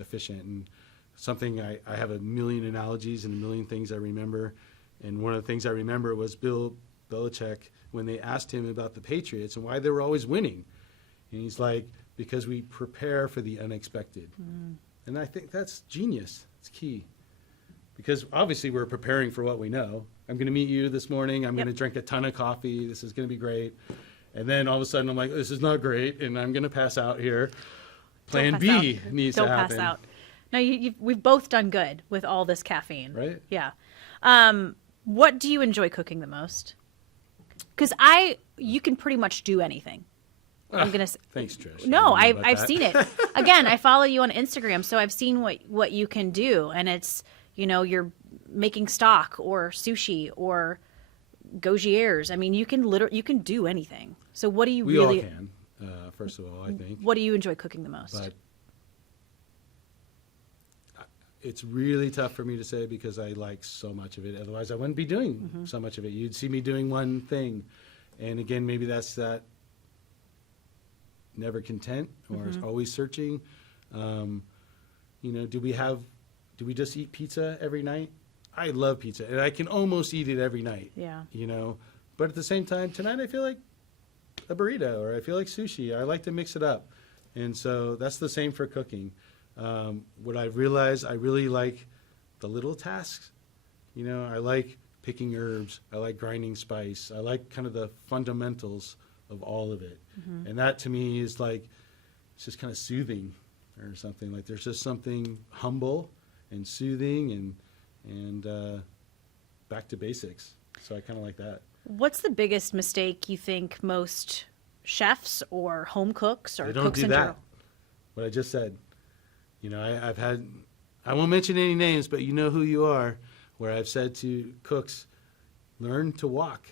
efficient. And something I have a million analogies and a million things I remember. And one of the things I remember was Bill Belichick, when they asked him about the Patriots and why they were always winning. And he's like, because we prepare for the unexpected. And I think that's genius. It's key. Because obviously we're preparing for what we know. I'm going to meet you this morning. I'm going to drink a ton of coffee. This is going to be great. And then all of a sudden I'm like, this is not great, and I'm going to pass out here. Plan B needs to happen. Don't pass out. No, we've both done good with all this caffeine. Right? Yeah. What do you enjoy cooking the most? Because you can pretty much do anything. I'm gonna. Thanks, Trish. No, I've seen it. Again, I follow you on Instagram, so I've seen what you can do, and it's, you're making stock or sushi or gaugiers. I mean, you can do anything. So what do you we really? all can. First of all, I think. What do you enjoy cooking the most? But it's really tough for me to say, because I like so much of it. Otherwise, I wouldn't be doing so much of it. You'd see me doing one thing, and again, maybe that's that. Never content, or always searching. Do we just eat pizza every night? I love pizza, and I can almost eat it every night. Yeah. But at the same time, tonight I feel like a burrito, or I feel like sushi. I like to mix it up. And so that's the same for cooking. What I've realized, I really like the little tasks. I like picking herbs. I like grinding spice. I like kind of the fundamentals of all of it. And that to me is like, it's just kind of soothing or something. Like there's just something humble and soothing and back to basics. So I kind of like that. What's the biggest mistake you think most chefs or home cooks or they don't cooks do in that. general? What I just said. I've had, I won't mention any names, but you know who you are, where I've said to cooks, learn to walk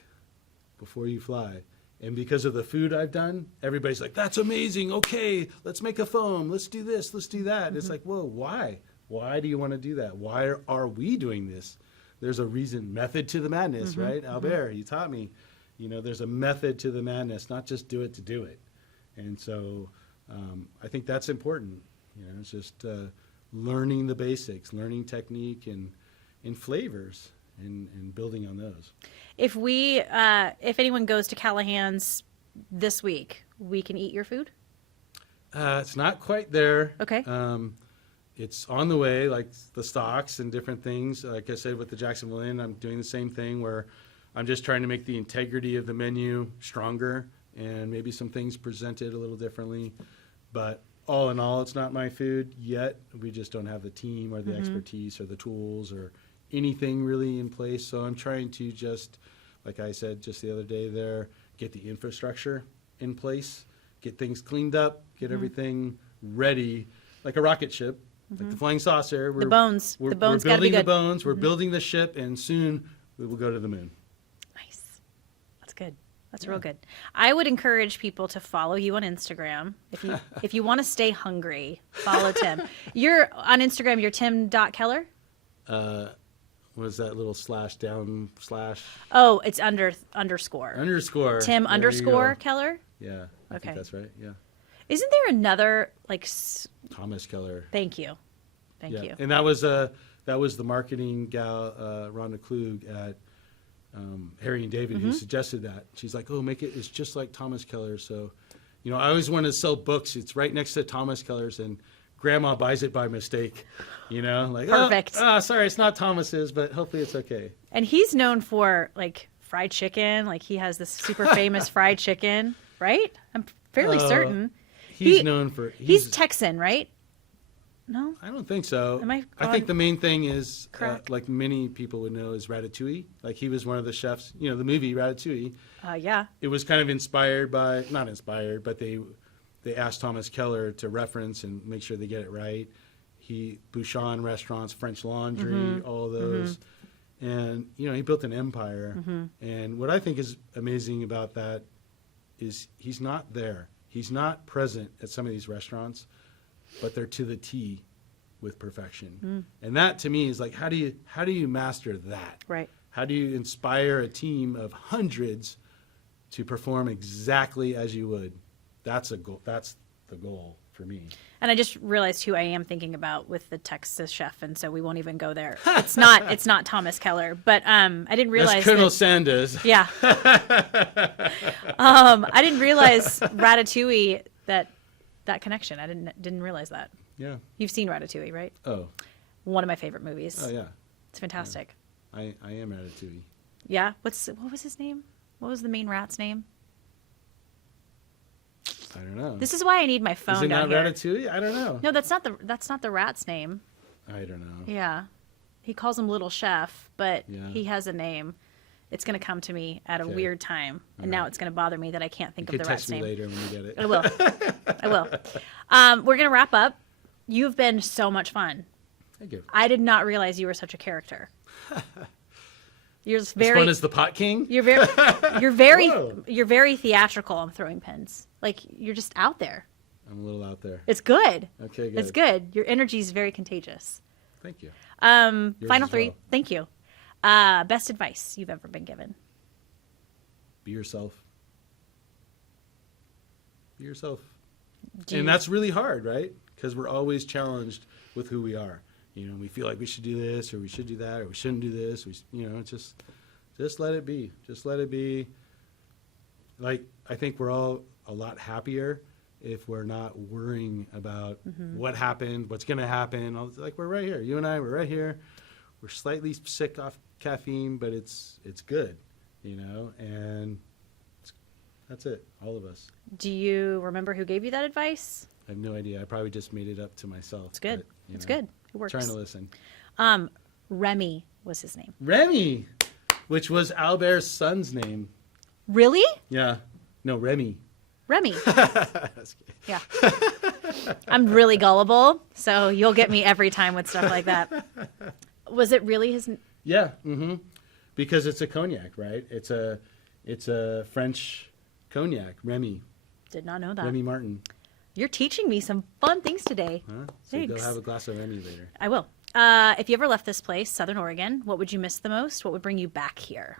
before you fly. And because of the food I've done, everybody's like, that's amazing. Okay, let's make a foam. Let's do this. Let's do that. It's like, whoa, why? Why do you want to do that? Why are we doing this? There's a reason, method to the madness, right? Albert, you taught me, there's a method to the madness, not just do it to do it. And so I think that's important. You know, it's just learning the basics, learning technique and flavors, and building on those. If anyone goes to Callahan's this week, we can eat your food? It's not quite there. Okay. It's on the way, like the stocks and different things. Like I said, with the Jacksonville Inn, I'm doing the same thing where I'm just trying to make the integrity of the menu stronger and maybe some things presented a little differently. But all in all, it's not my food yet. We just don't have the team or the expertise or the tools or anything really in place. So I'm trying to just, like I said just the other day there, get the infrastructure in place, get things cleaned up, get everything ready, like a rocket ship. Like the flying saucer. The bones We're gotta be building the good. bones. We're building the ship, and soon we will go to the moon. Nice. That's good. That's real good. I would encourage people to follow you on Instagram. If you want to stay hungry, follow Tim. You're on Instagram, you're tim.keller? Was that little slash down slash? Oh, it's underscore. Underscore. Tim There underscore you go. Keller? Yeah, I Okay. think that's right. Yeah. Isn't there another, Thomas Keller. thank you. Thank Yeah. you. And that was the marketing gal, Rhonda Klug at Harry and David, who suggested that. She's like, oh, it's just like Thomas Keller. So, you know, I always want to sell books. It's right next to Thomas Keller's, and Grandma buys it by mistake. You know, like, Perfect. Sorry, it's not Thomas's, but hopefully it's okay. And he's known for, fried chicken. He has this super famous fried chicken, right? I'm fairly certain. He's known for. He's Texan, right? No? I don't think so. Am I I think the main thing is, Correct. like many people would know, is Ratatouille. Like he was one of the chefs. You know, the movie Ratatouille. Yeah. It was kind of not inspired, but they asked Thomas Keller to reference and make sure they get it right. Bouchon restaurants, French Laundry, all those. And, you know, he built an empire. And what I think is amazing about that is he's not there. He's not present at some of these restaurants, but they're to the T with perfection. And that to me is like, how do you master that? Right. How do you inspire a team of hundreds to perform exactly as you would? That's a goal. That's the goal for me. And I just realized who I am thinking about with the Texas chef, and so we won't even go there. It's not Thomas Keller, but I didn't realize That's Colonel Sanders. Yeah. I didn't realize Ratatouille, that connection. I didn't realize that. Yeah. You've seen Ratatouille, right? Oh. One of my favorite movies. Oh yeah. It's fantastic. I am Ratatouille. Yeah. What was his name? What was the main rat's name? I don't know. This is why I need my phone Is it down not here. Ratatouille? I don't know. No, that's not the rat's name. I don't know. Yeah. He calls him Little Chef, but Yeah. he has a name. It's going to come to me at a Okay. weird time, and now it's going to bother me that I can't think You of could the rat's text me name. later when you get it. I will. I will. We're going to wrap up. You've been so much fun. Thank you. I did not realize you were such a character. You're just As very. fun as the Pot King? You're very. You're very. Whoa. You're very theatrical on throwing pins. You're just out there. I'm a little out there. It's good. Okay, good. It's good. Your energy is very contagious. Thank you. Final as three. well. Thank you. Best advice you've ever been given. Be yourself. Be yourself. Do you- And that's really hard, right? Because we're always challenged with who we are. You know, we feel like we should do this, or we should do that, or we shouldn't do this. Just let it be. Just let it be. I think we're all a lot happier if we're not worrying about what happened, what's going to happen. We're right here. You and I, we're right here. We're slightly sick off caffeine, but it's good, you know, and that's it, all of us. Do you remember who gave you that advice? I have no idea. I probably just made it up to myself. It's good. but, you It's know, good. It works. Trying to listen. Remy was his name. Remy, which was Albert's son's name. Really? Yeah. No, Remy. Remy. That's good. Yeah. I'm really gullible, so you'll get me every time with stuff like that. Was it really his? Yeah. Because it's a cognac, right? It's a French cognac, Remy. Did not know that. Remy Martin. You're teaching me some fun things today. Huh? So go Thanks. have a glass of Remy later. I will. If you ever left this place, Southern Oregon, what would you miss the most? What would bring you back here?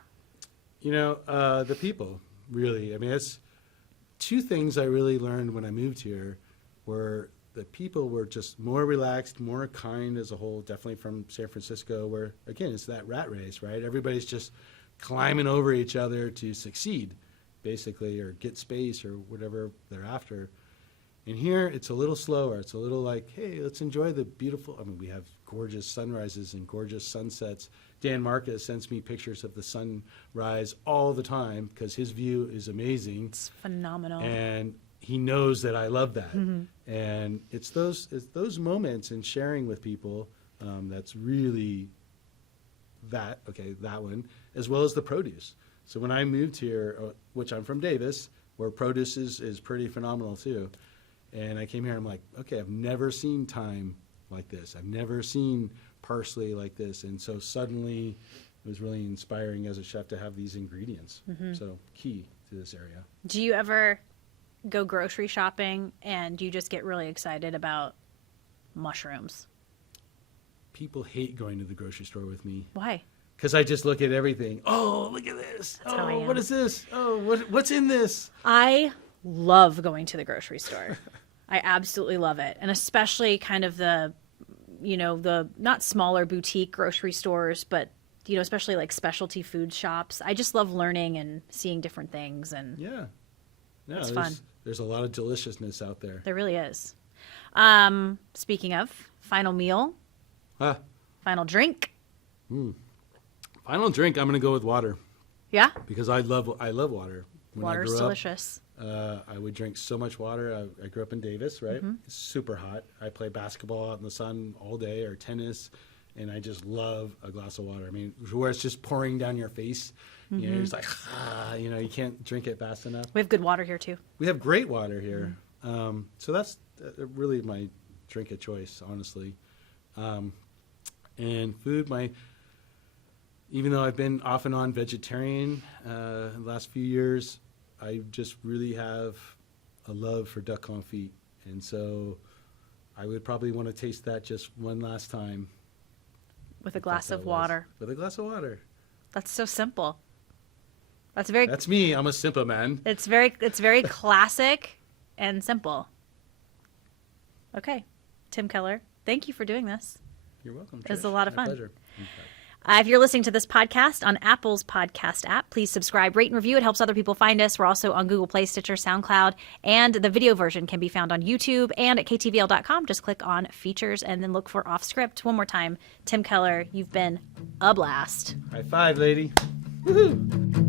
You know, the people, really. I mean, two things I really learned when I moved here were the people were just more relaxed, more kind as a whole, definitely from San Francisco, where, again, it's that rat race, right? Everybody's just climbing over each other to succeed, basically, or get space or whatever they're after. And here, it's a little slower. It's a little like, hey, let's enjoy the beautiful, I mean, we have gorgeous sunrises and gorgeous sunsets. Dan Marcus sends me pictures of the sunrise all the time because his view is amazing. It's phenomenal. And he knows that I love that. And it's those moments and sharing with people that's really that one, as well as the produce. So when I moved here, which I'm from Davis, where produce is pretty phenomenal too. And I came here, I'm like, okay, I've never seen thyme like this. I've never seen parsley like this. And so suddenly it was really inspiring as a chef to have these ingredients. So key to this area. Do you ever go grocery shopping and you just get really excited about mushrooms? People hate going to the grocery store with me. Why? Because I just look at everything. Oh, look at this. That's how I Oh, am. what is this? Oh, what's in this? I love going to the grocery store. I absolutely love it. And especially kind of the not smaller boutique grocery stores, but, especially like specialty food shops. I just love learning and seeing different things. And Yeah. No, It's fun. There's a lot of deliciousness out there. there really is. Speaking of, final meal, Ah, final drink. final drink, I'm going to go with water Yeah? because I love water. When I Water's grew up, delicious. I would drink so much water. I grew up in Davis, right? It's super hot. I play basketball out in the sun all day or tennis, and I just love a glass of water. I mean, where it's just pouring down your face. You're just like, you can't drink it fast enough. We have good water here, too. We have great water here. So that's really my drink of choice, honestly. And food, even though I've been off and on vegetarian the last few years, I just really have a love for duck confit. And so I would probably want to taste that just one last time. With a glass That's of how it was. water. With a glass of water. That's so simple. That's me. I'm a simple man. It's very classic and simple. Okay. Tim Keller, thank you for doing this. You're welcome. It was Trish. a lot of My fun. pleasure. If you're listening to this podcast on Apple's podcast app, please subscribe, rate, and review. It helps other people find us. We're also on Google Play, Stitcher, SoundCloud, and the video version can be found on YouTube and at ktvl.com. Just click on features and then look for Off Script. One more time, Tim Keller, you've been a blast. High five, lady. Woohoo!